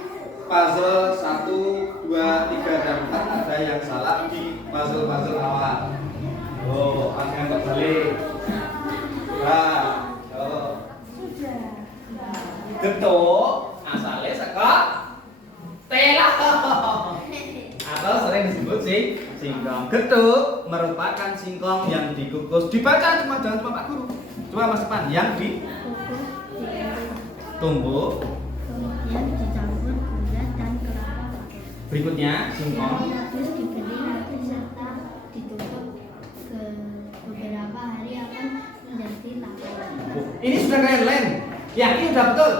puzzle 1, 2, 3 dan 4 ada yang salah di puzzle awal. Oh, akan terbalik. Nah, getuk asalnya saka telah atau sering disebut singkong. Getuk merupakan singkong yang dikukus. Dibaca jangan cuma Pak Guru. Coba Mas Depan yang ditumbuk. Kemudian dicampur gula dan kelapa pakai. Berikutnya singkong. Terus diberi roti serta ditutup ke beberapa hari akan menjadi laporan. Ini sudah kalian lem. Yakin sudah betul?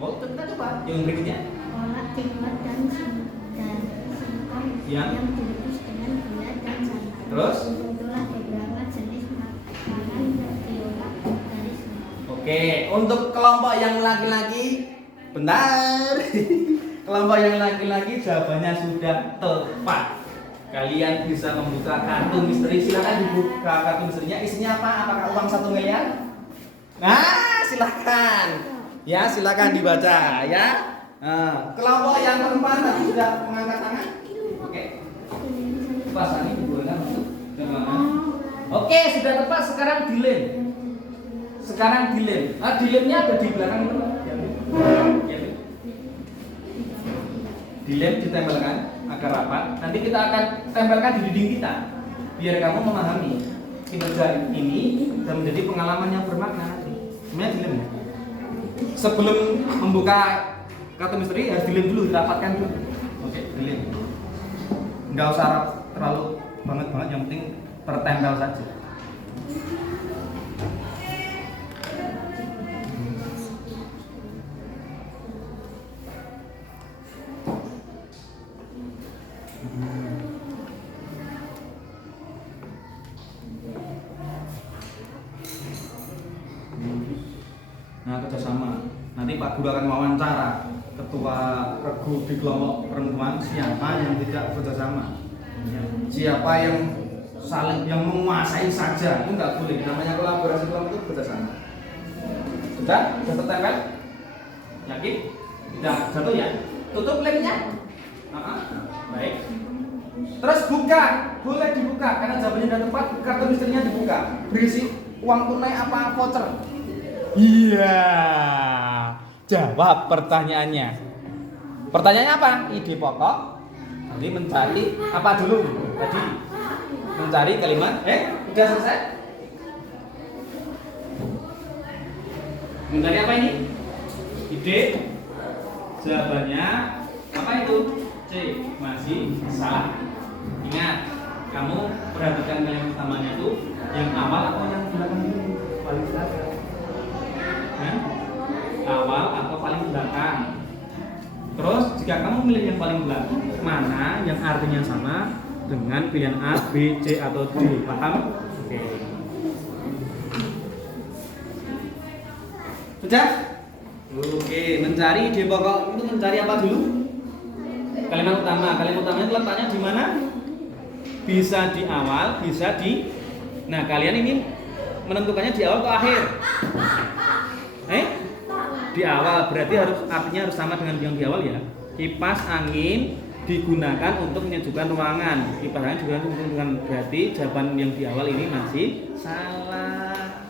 Oh, kita coba. Yang berikutnya. Olah tikmat dan singkong yang direbus dengan gula dan santan. Terus? Itulah beberapa jenis makanan yang diolah dari singkong. Oke, untuk kelompok yang laki-laki, benar. Kelompok yang laki-laki jawabannya sudah tepat. Kalian bisa membuka kartu misteri. Silakan dibuka kartu misterinya. Isinya apa? Apakah uang 1 miliar? Nah, silakan. Ya, silakan dibaca ya. Kelompok yang perempuan tadi sudah mengangkat tangan. Oke. Pasang ini digunakan untuk gimana? Oke, sudah tepat. Sekarang dilem. Dilemnya ada di belakang itu. Dilem ditempelkan agar rapat. Nanti kita akan tempelkan di dinding kita, biar kamu memahami kinerja ini dan menjadi pengalaman yang bermakna nanti. Semuanya dilem ya. Sebelum membuka kartu misteri harus dilem dulu, dirapatkan dulu. Oke, dilem. Nggak usah terlalu banget, yang penting tertempel saja. Nah, kerjasama. Nanti Pak Guru akan wawancara ketua regu di kelompok perempuan siapa yang tidak kerjasama, siapa yang saling menguasai saja, itu nggak boleh. Namanya kolaborasi kelompok itu kerjasama. Sudah tertempel? Yakin? Tidak jatuh ya? Tutup lemnya. Baik. Terus buka, boleh dibuka karena jawabannya sudah tepat. Kartu misterinya dibuka. Berisi uang tunai apa voucher? Iya. Jawab pertanyaannya. Pertanyaannya apa? Ide pokok. Jadi mencari apa dulu? Tadi mencari kalimat. Udah selesai? Mencari apa ini? Ide. Jawabannya apa itu? C. Masih salah. Ingat, kamu perhatikan kalimat pertamanya itu yang awal atau yang belakang ini? Paling belakang. Hah? Awal atau paling belakang. Terus jika kamu memilih yang paling belakang, mana yang artinya sama dengan pilihan A, B, C atau D? Paham? Oke. Sudah? Oke, mencari ide pokok itu mencari apa dulu? Kalimat utama. Kalimat utamanya letaknya di mana? Bisa di awal, bisa di. Nah, kalian ini menentukannya di awal atau akhir? Di awal, berarti artinya harus sama dengan yang di awal ya. Kipas angin digunakan untuk menyejukkan ruangan. Kipas angin juga untuk menyejukkan, berarti jawaban yang di awal ini masih salah.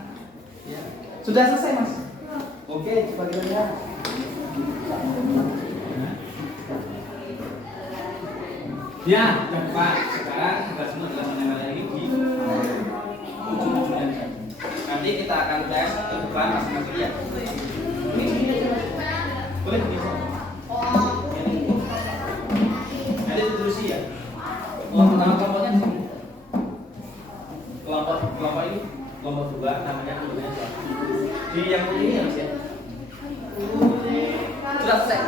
Ya. Sudah selesai, Mas? Oke, coba kita lihat. Ya, cepat. Sekarang kita semua adalah menempel ini di ujung-ujungnya. Nanti kita akan tes ke depan masing-masing ya. Boleh bisa. Nanti diterusi ya. Kelompoknya di sini. Kelompok ini kelompok 2 namanya kelompoknya di yang putih ini harus ya. Sudah selesai.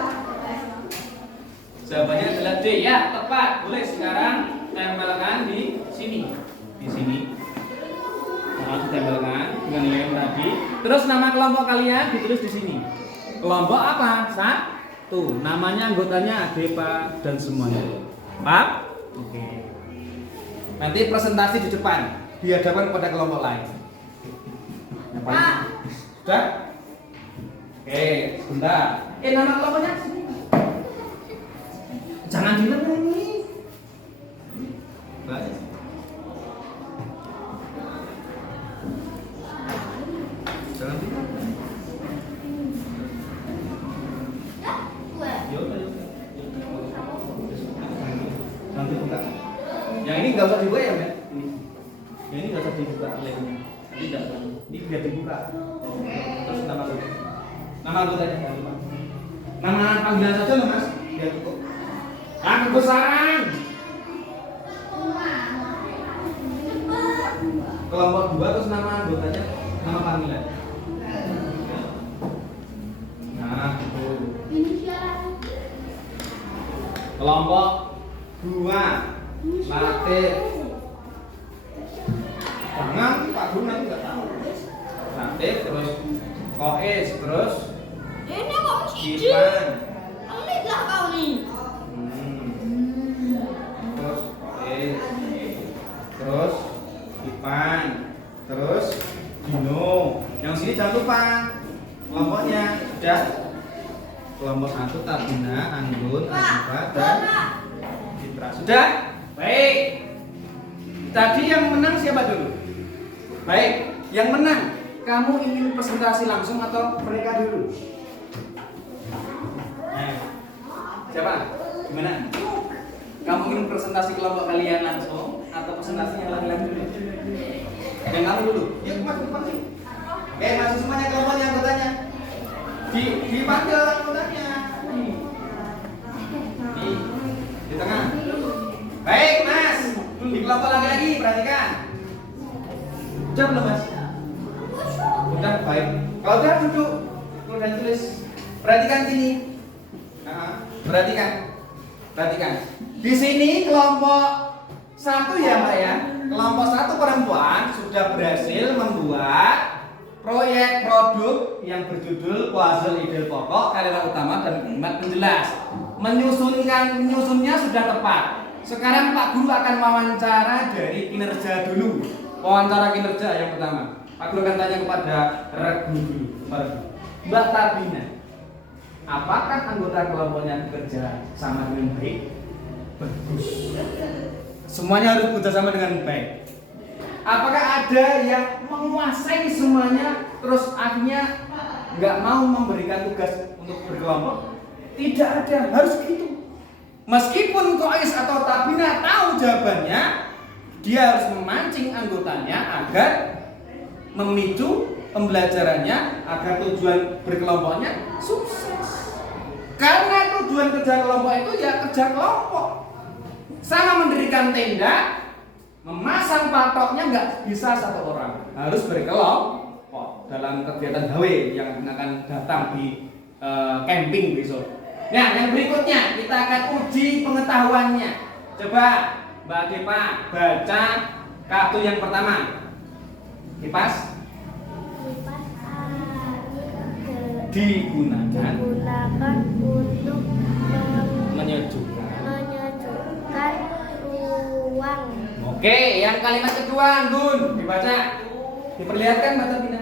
Jawabannya adalah D ya, tepat. Boleh sekarang tempelkan di sini. Di sini. Langsung tempelkan dengan nilai yang tadi. Terus nama kelompok kalian ditulis di sini. Kelompok apa? 1. Namanya anggotanya Adepa dan semuanya. Pak? Oke. Nanti presentasi di depan dihadapkan kepada kelompok lain. Sudah? Oke, sebentar. Nama kelompoknya sini. Jangan dilihat ini. Baik. Jangan dilihat. Nanti buka. Yang ini nggak usah dibuka ya, Mbak? Yang ini nggak usah dibuka labelnya. Nanti tidak. Ini biar dibuka. Terus nama anggotanya jangan lupa. Nama panggilan saja loh, Mas. Biar cukup. Kebesaran. Kelompok 2 terus nama anggotanya, nama panggilan. Nah, itu. Kelompok 2 Latif. Jangan Pak Guru nanti nggak tahu. Latif terus Kois terus Ini kok cici? Ivan. Ini lah kau nih. Terus Kois. Terus Ivan. Terus Dino. Yang sini jangan lupa kelompoknya sudah. Kelompok 1 Tabina, Anggun, Adiba, dan Citra. Sudah? Baik. Tadi yang menang siapa dulu? Baik, yang menang. Kamu ingin presentasi langsung atau mereka dulu? Nah, siapa? Gimana? Kamu ingin presentasi kelompok kalian langsung atau presentasi yang laki-laki dulu? Yang kamu dulu. Ya, masuk sih. Masuk semuanya kelompoknya, anggotanya. Dipanggil anggotanya. Di tengah. Baik, Mas. Di kelompok laki-laki, perhatikan. Udah belum, Mas? Udah, baik. Kalau udah duduk, udah tulis. Perhatikan sini. Perhatikan. Di sini kelompok 1 ya, Mbak ya. Kelompok 1 perempuan sudah berhasil membuat proyek produk yang berjudul puzzle ide pokok, kalimat utama dan kalimat penjelas. Menyusunnya sudah tepat. Sekarang Pak Guru akan wawancara dari kinerja dulu. Wawancara kinerja yang pertama. Pak Guru akan tanya kepada Mbak Tabina, apakah anggota kelompoknya bekerja sama dengan baik? Bagus. Semuanya harus bekerja sama dengan baik. Apakah ada yang menguasai semuanya terus akhirnya nggak mau memberikan tugas untuk berkelompok? Tidak ada, harus gitu. Meskipun Kois atau Tabina tahu jawabannya, dia harus memancing anggotanya agar memicu pembelajarannya agar tujuan berkelompoknya sukses. Karena tujuan kerja kelompok itu ya kerja kelompok. Sama mendirikan tenda, memasang patoknya nggak bisa satu orang, harus berkelompok dalam kegiatan HW yang akan datang di camping besok. Nah, yang berikutnya kita akan uji pengetahuannya. Coba Mbak Depa baca kartu yang pertama. Kipas digunakan untuk menyejukkan ruang. Oke, yang kalimat kedua, Gun, dibaca. Diperlihatkan Mbak Tabina.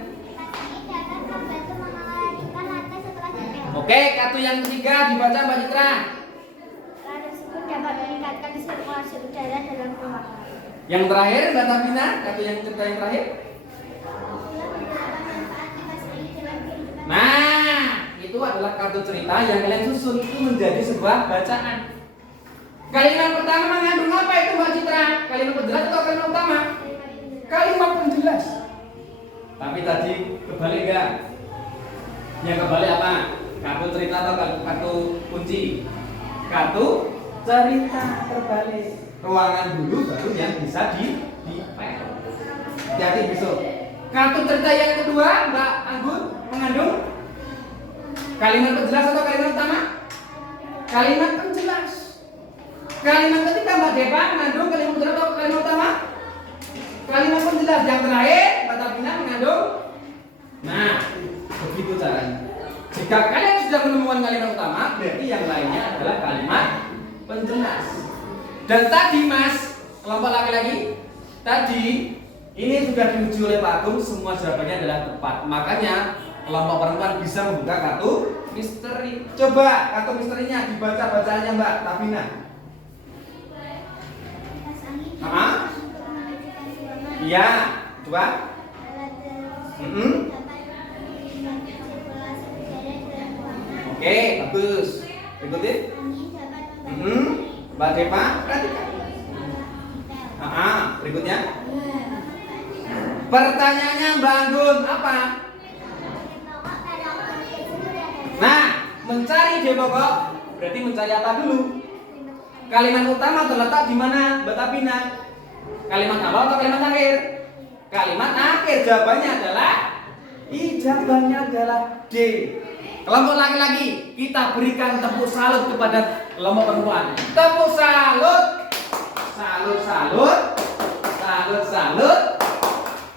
Oke, kartu yang ketiga dibaca Mbak Citra. Alat tersebut dapat meningkatkan sirkulasi udara dalam ruangan. Yang terakhir Mbak Tabina, kartu yang cerita yang terakhir. Nah, itu adalah kartu cerita yang kalian susun itu menjadi sebuah bacaan. Kalimat pertama mengandung apa itu Mbak Citra? Kalimat penjelas atau kalimat utama? Kalimat penjelas. Tapi tadi kebalik enggak? Yang kebalik apa? Kartu cerita atau kartu kunci? Kartu cerita terbalik. Ruangan dulu baru yang bisa dipel. Jadi besok. Kartu cerita yang kedua Mbak Anggun mengandung kalimat penjelas atau kalimat utama? Kalimat penjelas. Kalimat ketiga Mbak Depa mengandung kalimat penjelas atau kalimat utama? Kalimat penjelas. Yang terakhir Mbak Tabina mengandung. Nah, begitu caranya. Jika kalian sudah menemukan kalimat utama, berarti yang lainnya adalah kalimat penjelas. Dan tadi Mas, kelompok laki-laki, tadi ini sudah diuji oleh Pak Agung, semua jawabannya adalah tepat. Makanya kelompok perempuan bisa membuka kartu misteri. Coba kartu misterinya dibaca bacaannya Mbak Tabina. Iya, coba. Oke, bagus. Ikutin. Mbak Depa, perhatikan. Berikutnya. Pertanyaannya Mbak Anggun apa? Nah, mencari D pokok berarti mencari apa dulu? Kalimat utama terletak di mana, Mbak Tabina? Kalimat awal atau kalimat akhir? Kalimat akhir. Jawabannya adalah D. Kelompok laki-laki, kita berikan tepuk salut kepada kelompok perempuan. Tepuk salut. Salut, salut. Salut, salut.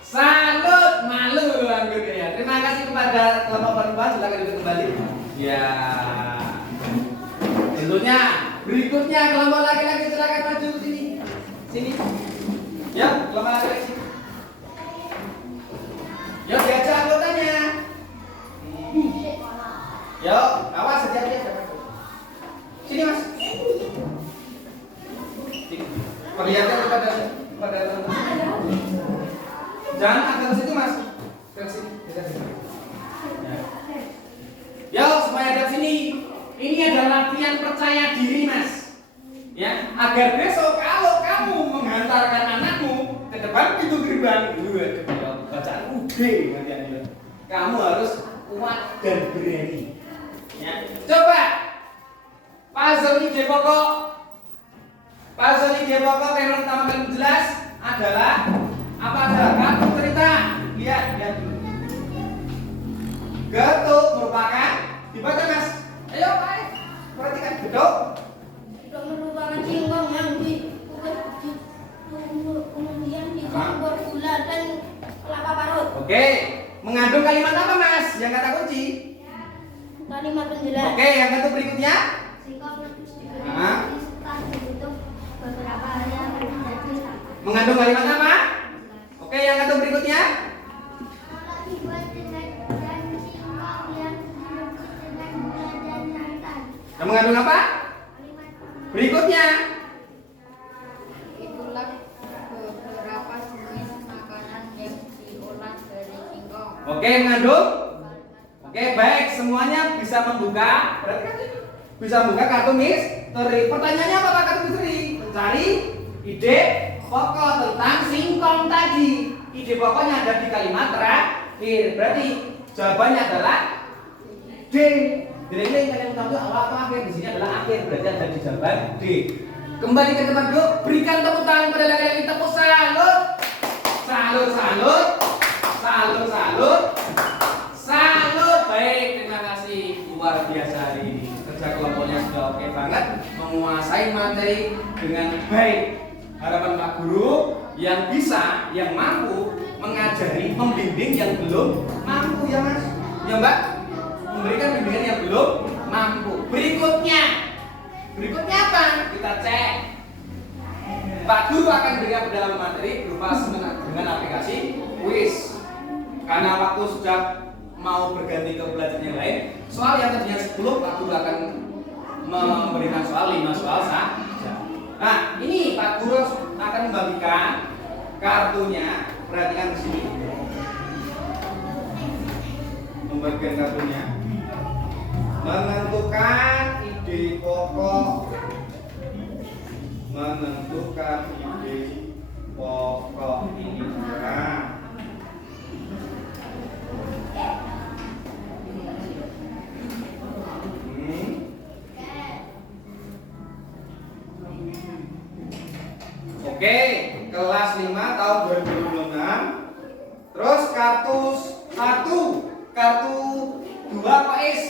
Salut, malu anggotanya. Terima kasih kepada kelompok perempuan. Silakan duduk kembali. Ya. Tentunya berikutnya kelompok laki-laki silakan maju ke sini. Sini. Ya, kelompok laki-laki. Yuk, diajak anggotanya. Yuk, awas hati-hati ya. Sini Mas. Perlihatkan kepada teman-teman. Jangan agak ke situ Mas. Ke sini. Ya, supaya ada sini. Ini adalah latihan percaya diri Mas. Ya, agar besok kalau kamu menghantarkan anakmu ke depan pintu gerbang, bacaan nanti kamu harus kuat dan berani. Ya. Coba puzzle ide pokok. Puzzle ide pokok yang pertama kali jelas adalah apa? Adalah kartu cerita. Lihat dulu. Getuk merupakan dibaca Mas. Ayo Pak, perhatikan getuk. Getuk merupakan singkong yang kemudian dicampur gula dan kelapa parut. Oke, mengandung kalimat apa Mas? Yang kata kunci. Kalimat penjelas. Oke, yang kata berikutnya. Singkong Setelah dibutuh beberapa hari akan menjadi Mengandung kalimat apa? Oke, yang kata berikutnya. Kalau dibuat dengan dan singkong yang direbus dengan gula dan santan. Yang mengandung apa? Berikutnya. itulah beberapa jenis makanan yang diolah dari singkong. Oke, mengandung. Oke, baik, semuanya bisa membuka. Berarti bisa membuka kartu misteri. Pertanyaannya apa kartu misteri? Mencari ide pokok tentang singkong tadi. ide pokoknya ada di kalimat terakhir. Berarti jawabannya adalah D. Jadi ini kalian tahu awal atau akhir, di sini adalah akhir. Berarti ada di jawaban D. Kembali ke tempat duduk, berikan tepuk tangan pada laki-laki tepuk salut. Salut, salut. Salut, salut. Salut. Baik, terima kasih. Luar biasa hari ini. Kerja kelompoknya sudah oke banget, menguasai materi dengan baik. Harapan Pak Guru yang bisa, yang mampu mengajari, membimbing yang belum mampu ya Mas, ya Mbak, memberikan bimbingan yang belum mampu. Berikutnya apa? Kita cek. Pak Guru akan berikan pendalaman materi berupa dengan aplikasi quiz. Karena waktu sudah mau berganti ke pelajaran yang lain, soal yang tadinya 10, Pak Guru akan memberikan soal 5 soal saja. Nah, ini Pak Guru akan membagikan kartunya. Perhatikan di sini. Membagikan kartunya. Menentukan ide pokok. Menentukan ide pokok ini adalah Oke, kelas 5 tahun 2026. Terus kartu 1, kartu 2 Pais.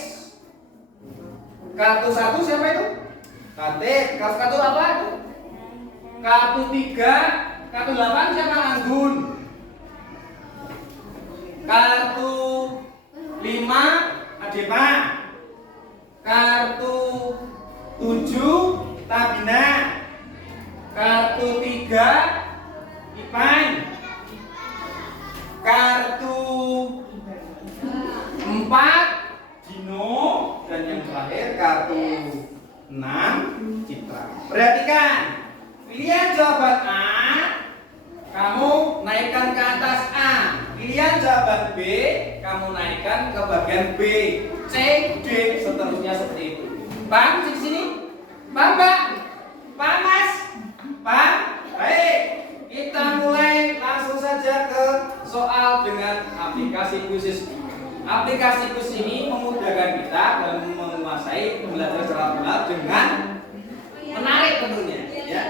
Kartu 1 siapa itu? Katik. Kartu apa itu? Kartu 3, kartu 8 siapa? Anggun. Kartu 5 Adepa. Kartu 7 Tabina. Kartu 3 Ipan. Kartu 4 Dino. Dan yang terakhir kartu 6 Citra. Perhatikan, pilihan jawaban A kamu naikkan ke atas A. Pilihan jawaban B kamu naikkan ke bagian B, C, D, seterusnya seperti itu. Paham di sini? Paham Pak? Paham Mas? Paham? Baik, kita mulai langsung saja ke soal dengan aplikasi khusus. Aplikasi khusus ini memudahkan kita dalam menguasai pembelajaran secara benar dengan menarik tentunya. Ya.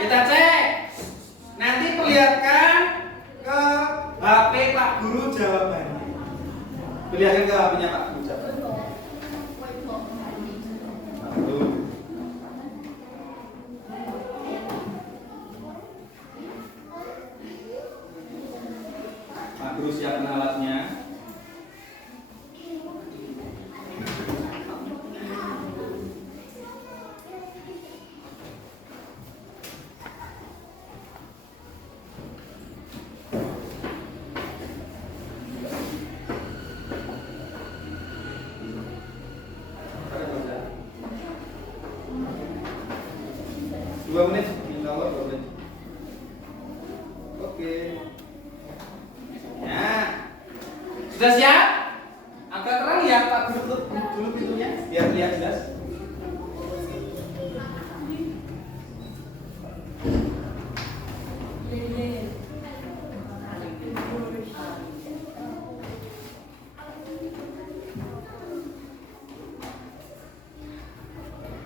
Kita cek. Nanti perlihatkan ke HP Pak Guru jawabannya. Perlihatkan ke HP-nya Pak Guru jawabannya. Pak Guru siapkan alatnya. Dua menit, insya Allah 2 menit. Oke. Ya, sudah siap? Agak terang ya Pak Guru, tutup dulu pintunya biar lihat jelas.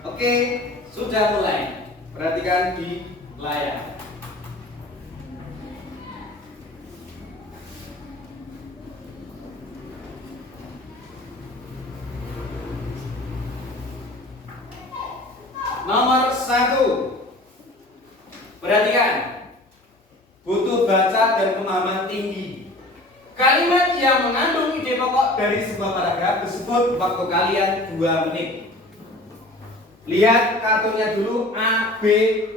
Oke, sudah mulai. Perhatikan di layar. Nomor 1. Perhatikan. Butuh baca dan pemahaman tinggi. Kalimat yang mengandung ide pokok dari sebuah paragraf tersebut waktu kalian 2 menit. Lihat kartunya dulu A, B,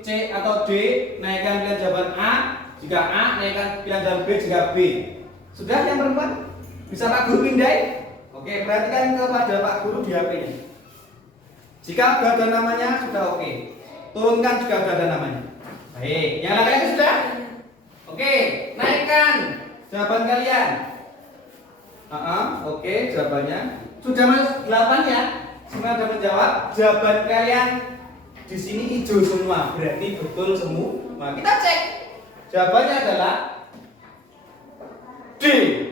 C atau D. Naikkan pilihan jawaban A. Jika A, naikkan pilihan jawaban B jika B. Sudah yang perempuan? Bisa Pak Guru pindai? Oke, perhatikan kepada Pak Guru di HP-nya. Jika sudah ada namanya, sudah oke. Turunkan juga sudah ada namanya. Baik, yang lainnya sudah? Oke, naikkan jawaban kalian. Oke, jawabannya. Sudah masuk 8 ya? Semua sudah menjawab. Jawaban kalian di sini hijau semua, berarti betul semua. Kita cek. Jawabannya adalah D.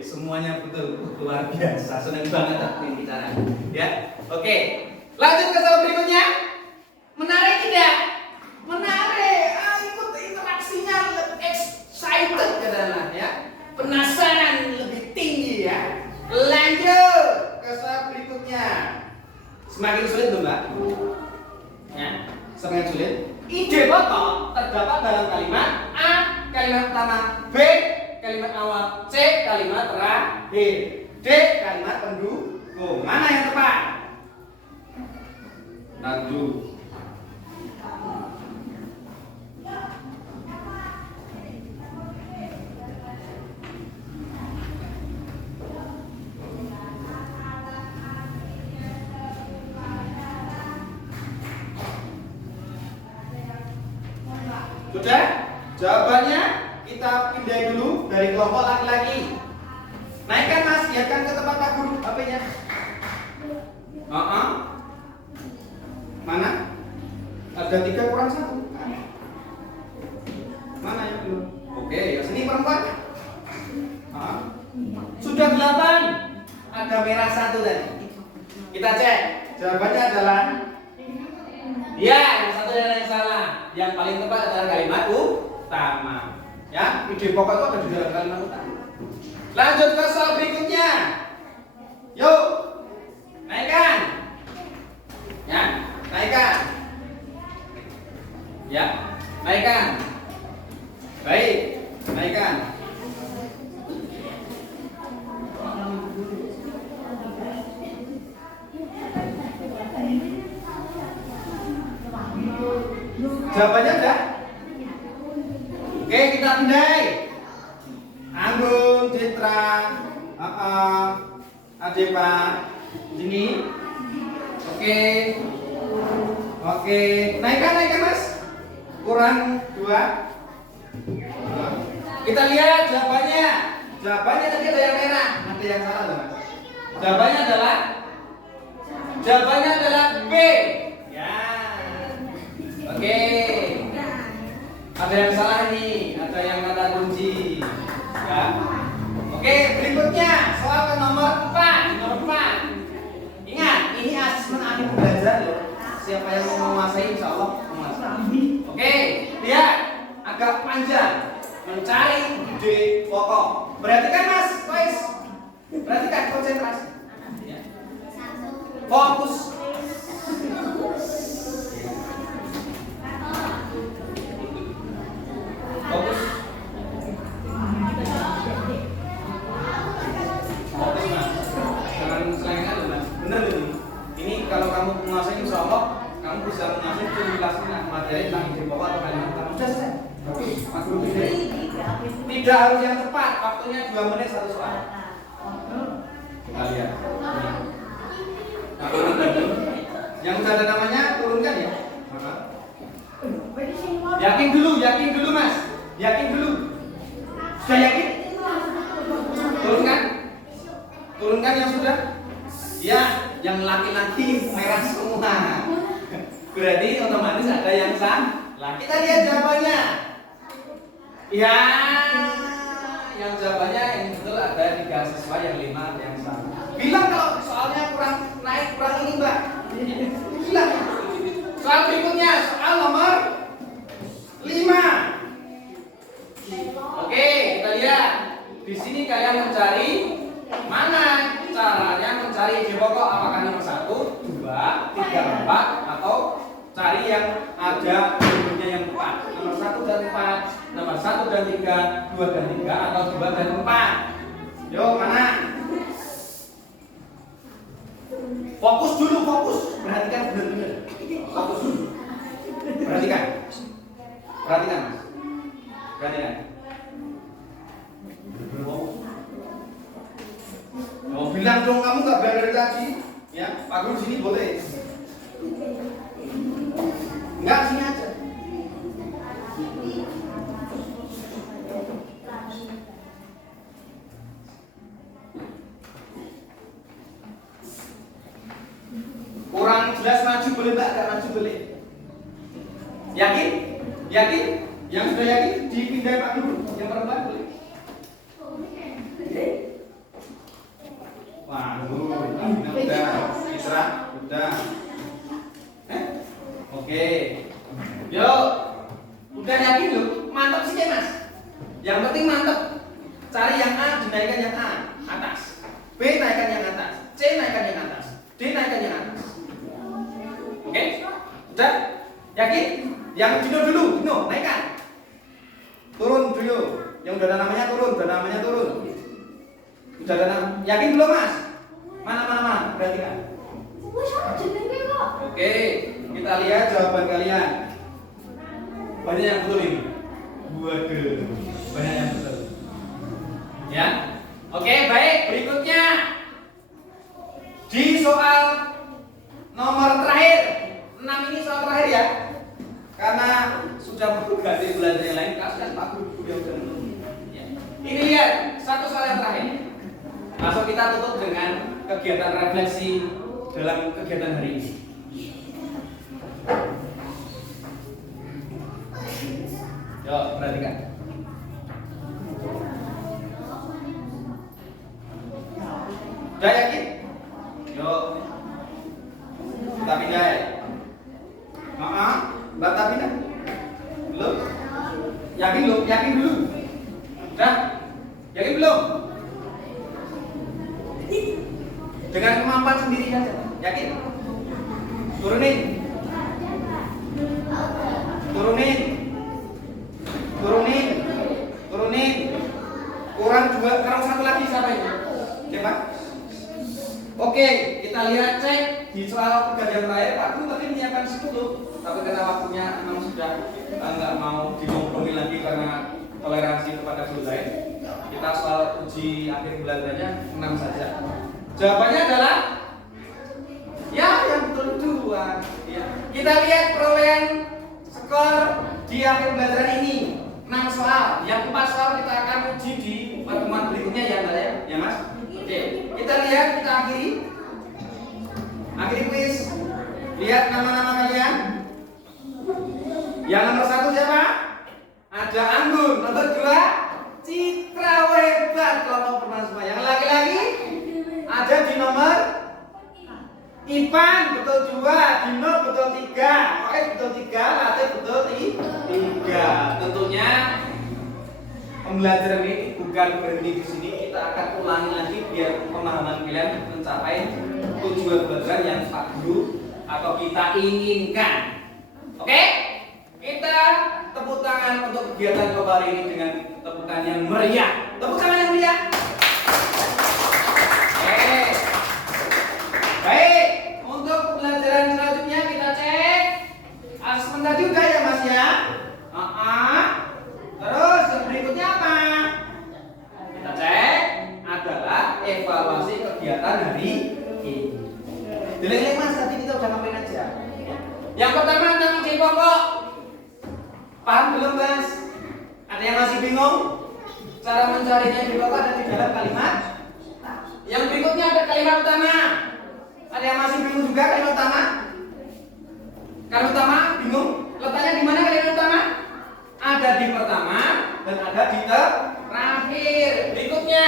Semuanya betul, luar biasa. Senang banget aku ini bicara. Ya, oke. Lanjut ke soal berikutnya. Menarik tidak? Menarik. Ikut interaksinya lebih excited katanya ya. Penasaran lebih tinggi ya. Lanjut ke soal berikutnya. Semakin sulit tuh Mbak. Ya, semakin sulit. Ide pokok terdapat dalam kalimat A, kalimat pertama, B, kalimat awal, C, kalimat terakhir, D, kalimat pendukung. Mana yang tepat? Nanti. Sudah? Jawabannya kita pindah dulu dari kelompok laki-laki. Naikkan Mas, lihatkan ke tempat Pak Guru HP-nya. Mana? Ada 3 kurang 1. Mana yang belum? Oke, yang sini perempuan. Sudah 8. Ada merah 1 tadi. Kita cek. Jawabannya adalah ya, yang satu yang salah. Yang paling tepat adalah kalimat utama. Ya, ide pokok itu ada di dalam kalimat utama. Lanjut ke soal berikutnya. Yuk, naikkan. Ya, naikkan. Ya, naikkan. Baik, naikkan. Jawabannya udah? Oke, kita pindah. Anggun, Citra, Adepa, sini. Oke, naikkan Mas. Kurang 2. Kita lihat jawabannya. Jawabannya tadi ada yang merah, ada yang salah loh Mas. Jawabannya adalah B. Ya. Oke. Ada yang salah nih, ada yang kata kunci. Ya. Oke, berikutnya soal ke nomor 4. Ingat, ini asesmen akhir belajar loh. Siapa yang mau menguasai insya Allah menguasai. Oke, lihat agak panjang. Mencari ide pokok. Perhatikan Mas, guys. Perhatikan, konsentrasi. Ya. Fokus. Fokus Mas, jangan selengean loh Mas. Bener loh ini kalau kamu menguasai insya Allah kamu bisa menguasai penjelasan materi tentang ide pokok atau kalimat utama. Sudah selesai. Mas Guru tidak harus yang cepat, waktunya 2 menit 1 soal. Kita lihat. Nah, yang sudah ada namanya turunkan ya. Yakin dulu Mas. Yakin dulu. Sudah yakin? Turunkan yang sudah. Ya, yang laki-laki merah semua. Berarti otomatis ada yang salah. Kita lihat jawabannya. Ya, yang jawabannya yang betul ada 3 siswa, yang 5 ada yang salah. Bilang kalau soalnya kurang ini Mbak. Bilang. Soal berikutnya, soal nomor 5. Oke, kita lihat. Di sini kalian mencari mana caranya mencari ide pokok, apakah nomor 1, 2, 3, 4 atau cari yang ada bentuknya yang 4. Nomor 1 dan 4, nomor 1 dan 3, 2 dan 3 atau 2 dan 4. Yuk, mana? Fokus dulu, perhatikan benar-benar. Fokus dulu. Perhatikan Mas. Perhatikan. Oh, bilang dong kamu nggak bilang dari tadi, ya? Pak Guru sini boleh. Enggak, sini aja. Kurang jelas maju boleh Mbak, nggak maju boleh. Yakin? Yang sudah yakin dipindah Pak Guru, yang perempuan boleh. Waduh, udah, Isra, udah. Oke. Yuk. Udah yakin lu? Mantap sih ya, Mas. Yang penting mantap. Cari yang A, dinaikkan yang A, atas. B naikkan yang atas. C naikkan yang atas. D naikkan yang atas. Oke? Udah? Yakin? Yang Dino dulu, Dino, naikkan. Turun dulu. Yang udah ada namanya turun, udah namanya turun. Udah ada nama. Yakin belum, Mas? Mana? Perhatikan. Oke, kita lihat jawaban kalian. Banyak yang betul ini. Waduh, banyak yang betul. Ya, oke, baik. Berikutnya di soal nomor terakhir, 6 ini soal terakhir ya. Karena sudah ganti belajar yang lain, kasihan Pak Guru yang udah menunggu. Ya. Ini lihat satu soal yang terakhir. Langsung kita tutup dengan kegiatan refleksi dalam kegiatan hari ini. Yuk, perhatikan. Udah yakin? Yuk. Kita pindah ya. Kita pindah. Belum? Yakin belum? Yakin dulu. Udah? Yakin belum? Dengan kemampuan sendiri saja. Yakin? Turunin. Kurang 2, kurang 1 lagi siapa ini? Coba. Oke, kita lihat cek di soal pergantian terakhir. Pak Guru tadi menyiapkan 10, tapi karena waktunya memang sudah nggak mau dikompromi lagi karena toleransi kepada guru lain. Kita soal uji akhir belajarnya 6 saja. Jawabannya adalah ya, yang betul 2. Ya. Kita lihat perolehan skor di akhir belajaran ini 6 soal. Yang 4 soal kita akan uji di pertemuan berikutnya ya, Mbak ya? Ya, Mas? Oke, kita lihat, kita akhiri kuis. Lihat nama-nama kalian. Yang nomor 1 siapa? Ada Anggun. Nomor 2 Citra Hebat, kelompok perempuan semua. Yang laki-laki ada di nomor Ipan, betul 2. Dino betul 3. Oke, betul 3. Latif betul 3. Tentunya pembelajaran ini bukan berhenti di sini. Kita akan ulangi lagi biar pemahaman kalian mencapai tujuan belajar yang Pak Guru atau kita inginkan. Oke? Kita tepuk tangan untuk kegiatan kemarin ini dengan tepukan yang meriah. Tepuk tangan yang meriah. Oke. Baik, untuk pembelajaran selanjutnya kita cek asesmen tadi udah ya, Mas ya? Terus yang berikutnya apa? Kita cek adalah evaluasi kegiatan hari ini. Dilihat Mas, tadi kita udah ngapain aja? Yang pertama tentang ide pokok. Paham belum, Mas? Ada yang masih bingung? Cara mencarinya ide pokok ada di dalam kalimat. Yang berikutnya ada kalimat utama. Ada yang masih bingung juga kalimat utama? Kalimat utama bingung? Letaknya di mana kalimat utama? Ada di pertama dan ada di terakhir. Berikutnya,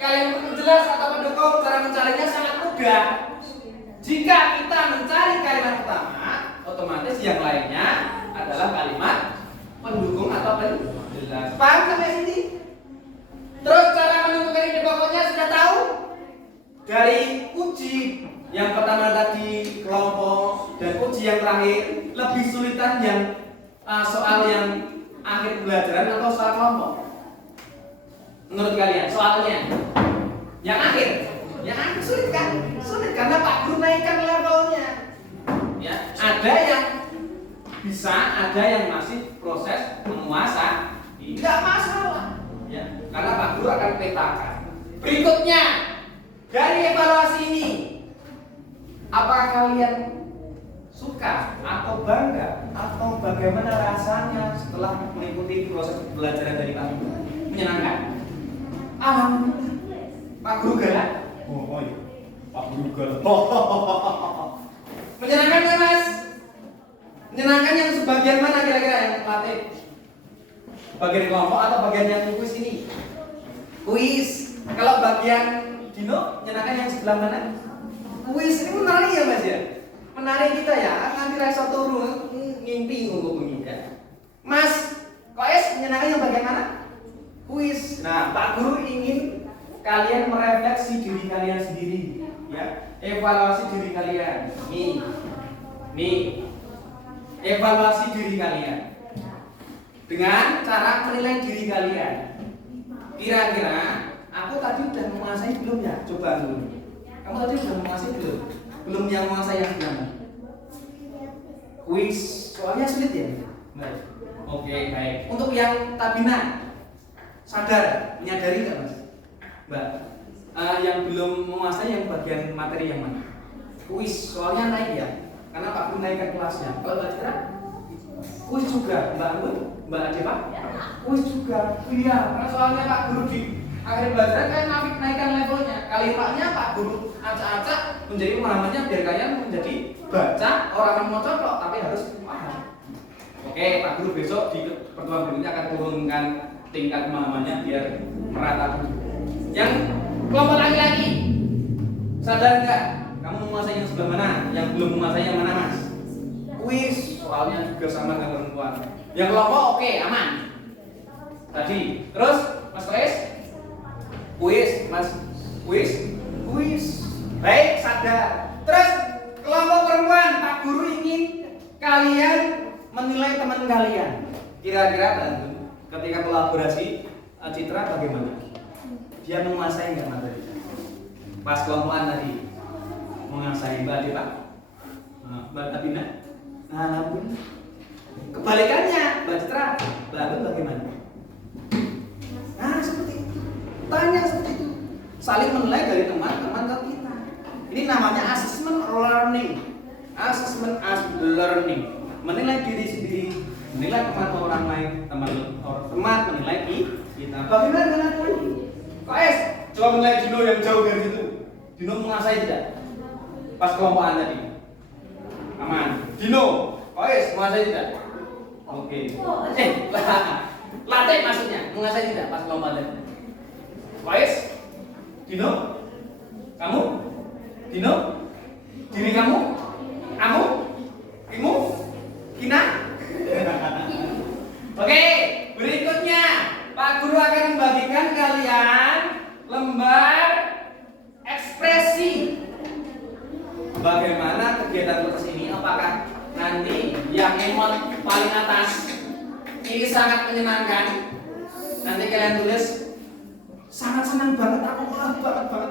kalimat penjelas atau pendukung. Cara mencarinya sangat mudah. Jika kita mencari kalimat utama, otomatis yang lainnya adalah kalimat pendukung atau penjelas. Paham sampai sini? Terus cara menentukan ide pokoknya sudah tahu? Dari uji yang pertama tadi kelompok dan uji yang terakhir, lebih sulitan yang soal yang akhir pembelajaran atau soal kelompok? Menurut kalian soalnya yang akhir sulit kan? Sulit karena Pak Guru naikkan levelnya. Ya, ada yang bisa, ada yang masih proses menguasai. Tidak masalah. Ya, karena Pak Guru akan petakan. Berikutnya, dari evaluasi ini, apakah kalian suka atau bangga atau bagaimana rasanya setelah mengikuti proses pembelajaran dari Pak Guru? Menyenangkan? Pak Guru galak? Oh iya, Pak Guru galak. Menyenangkan kan, Mas? Menyenangkan yang sebagian mana kira-kira yang latih? Bagian kelompok atau bagian yang kuis ini? Kuis. Kalau bagian Dino, menyenangkan yang sebelah mana? Kuis ini menarik ya Mas ya. Menarik kita ya. Nanti rasa turu ngimpi ngomong ya. Mas, Koes menyenangkan yang bagian mana? Kuis. Nah, Pak Guru ingin kalian merefleksi diri kalian sendiri, ya. Evaluasi diri kalian. Nih. Evaluasi diri kalian. Dengan cara menilai diri kalian. Kira-kira aku tadi udah menguasai belum ya? Coba dulu. Kamu tadi udah menguasai belum? Belum yang menguasai yang mana? Kuis. Soalnya sulit ya? Baik. Oke, baik. Untuk yang tabina, sadar, menyadari nggak Mas? Mbak, yang belum menguasai yang bagian materi yang mana? Kuis, soalnya naik ya, karena Pak Guru naikkan kelasnya. Kalau Mbak Citra, kuis juga. Mbak Anggun, Mbak Ade Pak, kuis juga. Iya, karena soalnya Pak Guru di akhir belajar kan naikkan levelnya. Kalimatnya Pak Guru acak-acak menjadi pemahamannya biar kalian menjadi baca orang mau cocok, tapi harus paham. Oke, Pak Guru besok di pertemuan berikutnya akan turunkan tingkat pemahamannya biar merata. Yang kelompok laki-laki, sadar nggak? Kamu menguasai yang sebelah mana? Yang belum menguasai yang mana Mas? Kuis, soalnya juga sama dengan perempuan. Yang kelompok oke, aman. Tadi, terus Mas Koes? Kuis, Mas. Kuis. Baik, sadar. Terus kelompok perempuan, Pak Guru ingin kalian menilai teman kalian. Kira-kira ketika kolaborasi Citra bagaimana? Dia menguasai nggak materi? Pas kelompokan tadi menguasai Mbak Ade Pak, Mbak Tabina, kebalikannya Mbak Citra, Mbak Ade bagaimana? Nah seperti itu, tanya seperti itu, saling menilai dari teman-teman ke kita. Ini namanya assessment learning, menilai diri sendiri, menilai teman orang lain, teman menilai kita. Bagaimana dengan ini? Koes, coba menilai Dino yang jauh dari situ. Dino menguasai tidak? Pas kelompokan tadi. Aman. Dino, Koes menguasai tidak? Oke. Latih maksudnya, menguasai tidak pas kelompokan tadi? Koes, Dino, kamu, Dino, diri kamu, Kimu, Kina. Oke, berikutnya Pak Guru akan membagikan kalian lembar ekspresi. Bagaimana kegiatan kelas ini? Apakah nanti yang emot paling atas ini sangat menyenangkan? Nanti kalian tulis sangat senang banget, aku banget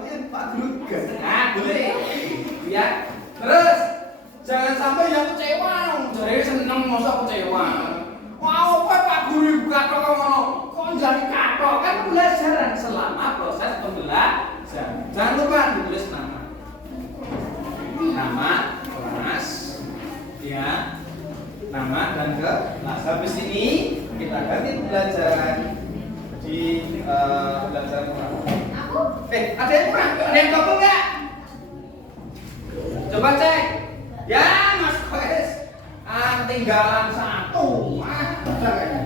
ya Pak Guru. Nah, boleh. Ya. Terus jangan sampai yang kecewa. Jadi seneng masa kecewa. Wow, Pak Guru buka toko ngono. Kok jadi katok? Kan pembelajaran selama proses pembelajaran. Jangan lupa ditulis nama kelas, ya, nama dan kelas. Habis ini kita ganti pembelajaran di pembelajaran kurang. Ada yang kurang? Ada yang gabung nggak? Coba cek. Ya, Mas Koes. Tinggalan satu. Bisa kayaknya.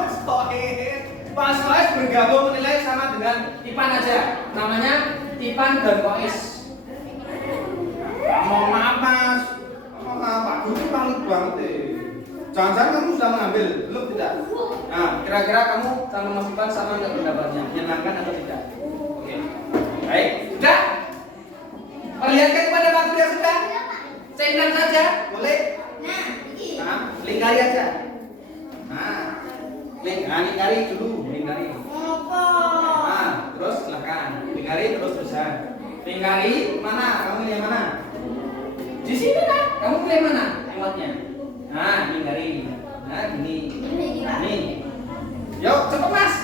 Mas Koes. Mas Koes bergabung menilai sama dengan Ipan aja. Namanya Ipan dan Koes. Mohon maaf Mas. Pak Guru paling banget deh. Jangan-jangan kamu sudah mengambil, belum tidak? Nah, kira-kira kamu sama Mas Ipan sama nggak pendapatnya? Menyenangkan atau tidak? Oke. Baik, sudah? Perlihatkan kepada Pak Guru yang sudah. Centang saja, boleh? Nah, lingkari aja. Nah, lingkari dulu, lingkari. Nah, terus silakan. Lingkari terus terusan. Lingkari mana? Kamu pilih yang mana? Di sini kan? Kamu pilih mana? Emotnya. Nah, lingkari. Nah, gini. Ini. Yuk, cepat Mas.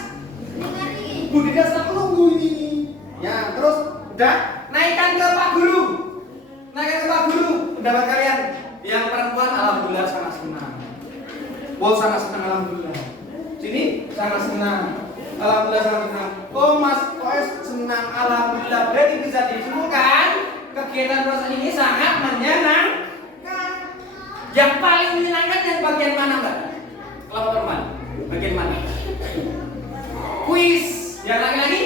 Budi dasar menunggu ini. Ya, terus udah naikkan ke Pak Guru. Naikkan ke Pak Guru. Pendapat kalian yang perempuan alhamdulillah sangat senang. Wow, sangat senang alhamdulillah. Sini sangat senang. Alhamdulillah sangat senang. Oh, Mas Koes senang alhamdulillah. Berarti bisa disimpulkan kegiatan proses ini sangat menyenangkan. Yang paling menyenangkan yang bagian mana, Mbak? Kelompok teman. Bagian mana? Kuis. Yang laki-laki?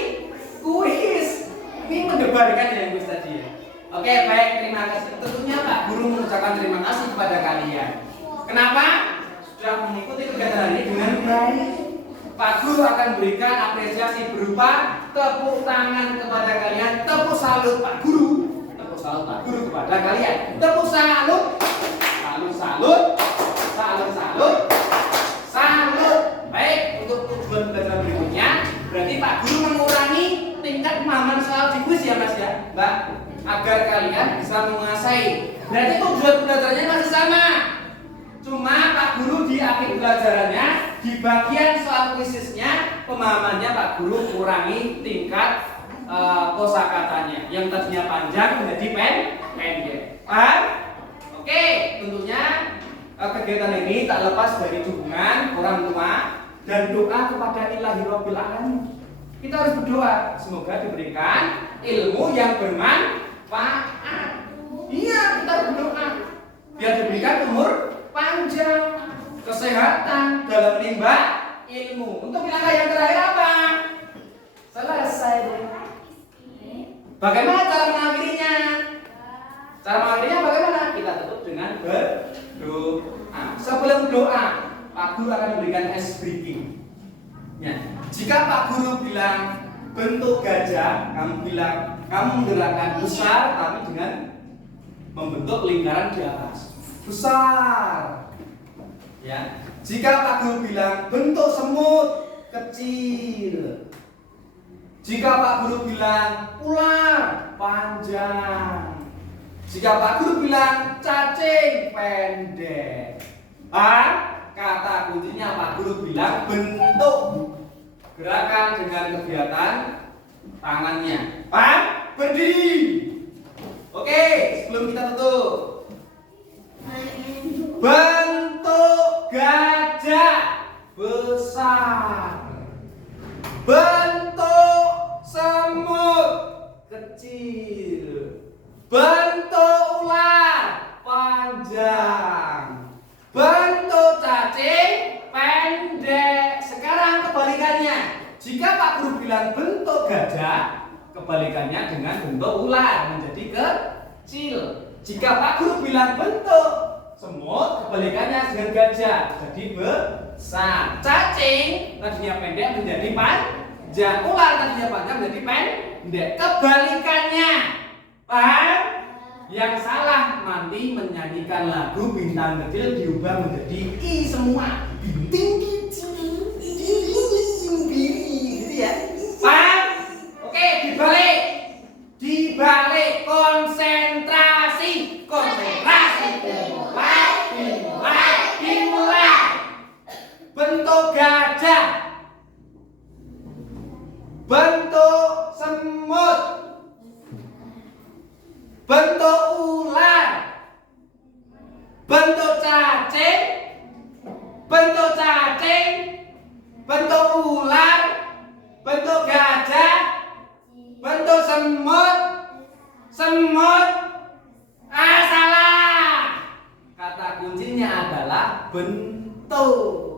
dibubarkan ya Gus tadi ya. Oke, baik, terima kasih. Tentunya Pak Guru mengucapkan terima kasih kepada kalian. Kenapa? Sudah mengikuti kegiatan ini dengan baik. Pak Guru akan berikan apresiasi berupa tepuk tangan kepada kalian, tepuk salut Pak Guru, tepuk salut Pak Guru kepada kalian, tepuk salut, salut. Baik, untuk tujuan belajar berikutnya, berarti Pak Guru mengurangi tingkat pemahaman soal di kuis ya Mas ya, Mbak, agar kalian bisa menguasai. Berarti tujuan belajarnya masih sama. Cuma Pak Guru di akhir pelajarannya, di bagian soal kuisisnya, pemahamannya Pak Guru kurangi tingkat kosakatanya. Yang tadinya panjang menjadi pendek. Paham? Oke, tentunya kegiatan ini tak lepas dari dukungan orang tua dan doa kepada Ilahi Rabbil Alamin. Kita harus berdoa semoga diberikan ilmu yang bermanfaat. Iya, kita harus berdoa biar diberikan umur panjang, kesehatan dalam menimba ilmu. Untuk langkah yang terakhir apa? Selesai. Bagaimana cara mengakhirinya? Cara mengakhirinya bagaimana? Kita tutup dengan berdoa. Sebelum doa, Pak Guru akan memberikan ice breaking. Ya. Jika Pak Guru bilang bentuk gajah, kamu bilang kamu menggerakkan besar tapi dengan membentuk lingkaran di atas. Besar. Ya. Jika Pak Guru bilang bentuk semut, kecil. Jika Pak Guru bilang ular, panjang. Jika Pak Guru bilang cacing, pendek. Kata kuncinya Pak Guru bilang bentuk gerakan dengan kegiatan tangannya. Berdiri. Oke, sebelum kita tutup. Bentuk gajah besar. Bentuk semut kecil. Bentuk ular panjang. Bentuk cacing pendek. Sekarang kebalikannya. Jika Pak Guru bilang bentuk gajah, kebalikannya dengan bentuk ular menjadi kecil. Jika Pak Guru bilang bentuk semut, kebalikannya dengan gajah jadi besar. Cacing tadinya pendek menjadi panjang. Ular tadinya panjang menjadi pendek. Kebalikannya. Paham? Yang salah nanti menyanyikan lagu bintang kecil diubah menjadi i semua. Bintang kecil, gitu ya. Paham? Oke, dibalik konsentrasi, dimulai. Bentuk gajah, bentuk semut, bentuk ular, bentuk cacing, bentuk ular, bentuk gajah, bentuk semut. Salah. Kata kuncinya adalah bentuk.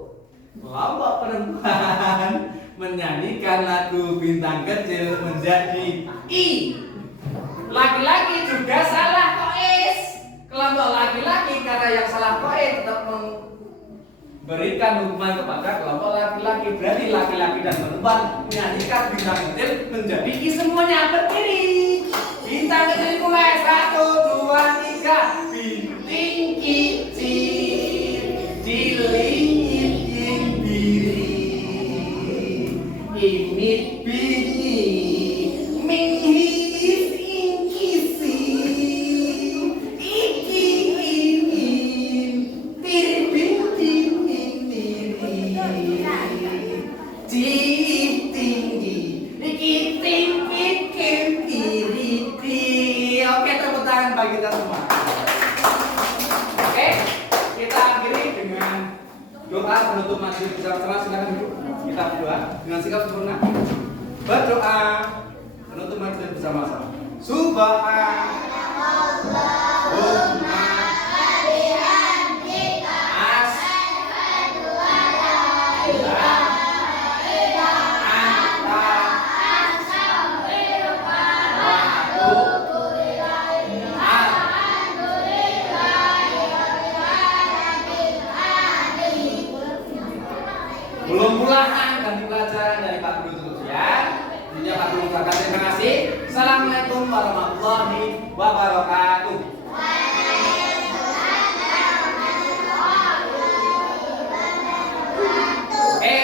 Kelompok perempuan menyanyikan lagu bintang kecil menjadi i. Laki-laki juga salah kois. Kelompok laki-laki kata yang salah kois tetap memberikan hukuman kepada kelompok laki-laki. Berarti laki-laki dan perempuan menyanyikan bintang kecil menjadi i semuanya. Berdiri. Bintang kecil mulai 1, 2, 3. Binting kecil dilingin diri. Imit bini mihis ingkisi iki ingin tirbinting diri cip tinggi iki timpit kiri. Oke, tepuk tangan bagi kita semua. Oke, kita akhiri dengan doa penutup majelis bersama-sama. Silakan duduk. Kita berdoa dengan sikap sempurna. Berdoa penutup majelis bersama-sama. Subhanallahumma bihamdika asyhadu an la ilaha illa anta astaghfiruka wa tambahan ganti pelajaran dari Pak Guru terus ya. Tentunya Pak Guru ucapkan terima kasih. Assalamualaikum warahmatullahi wabarakatuh.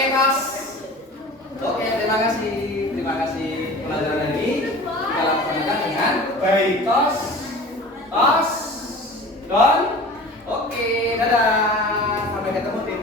Tos. Oke, terima kasih. Terima kasih pelajaran ini kita laksanakan dengan baik. Tos. Tos. Don. Oke, dadah.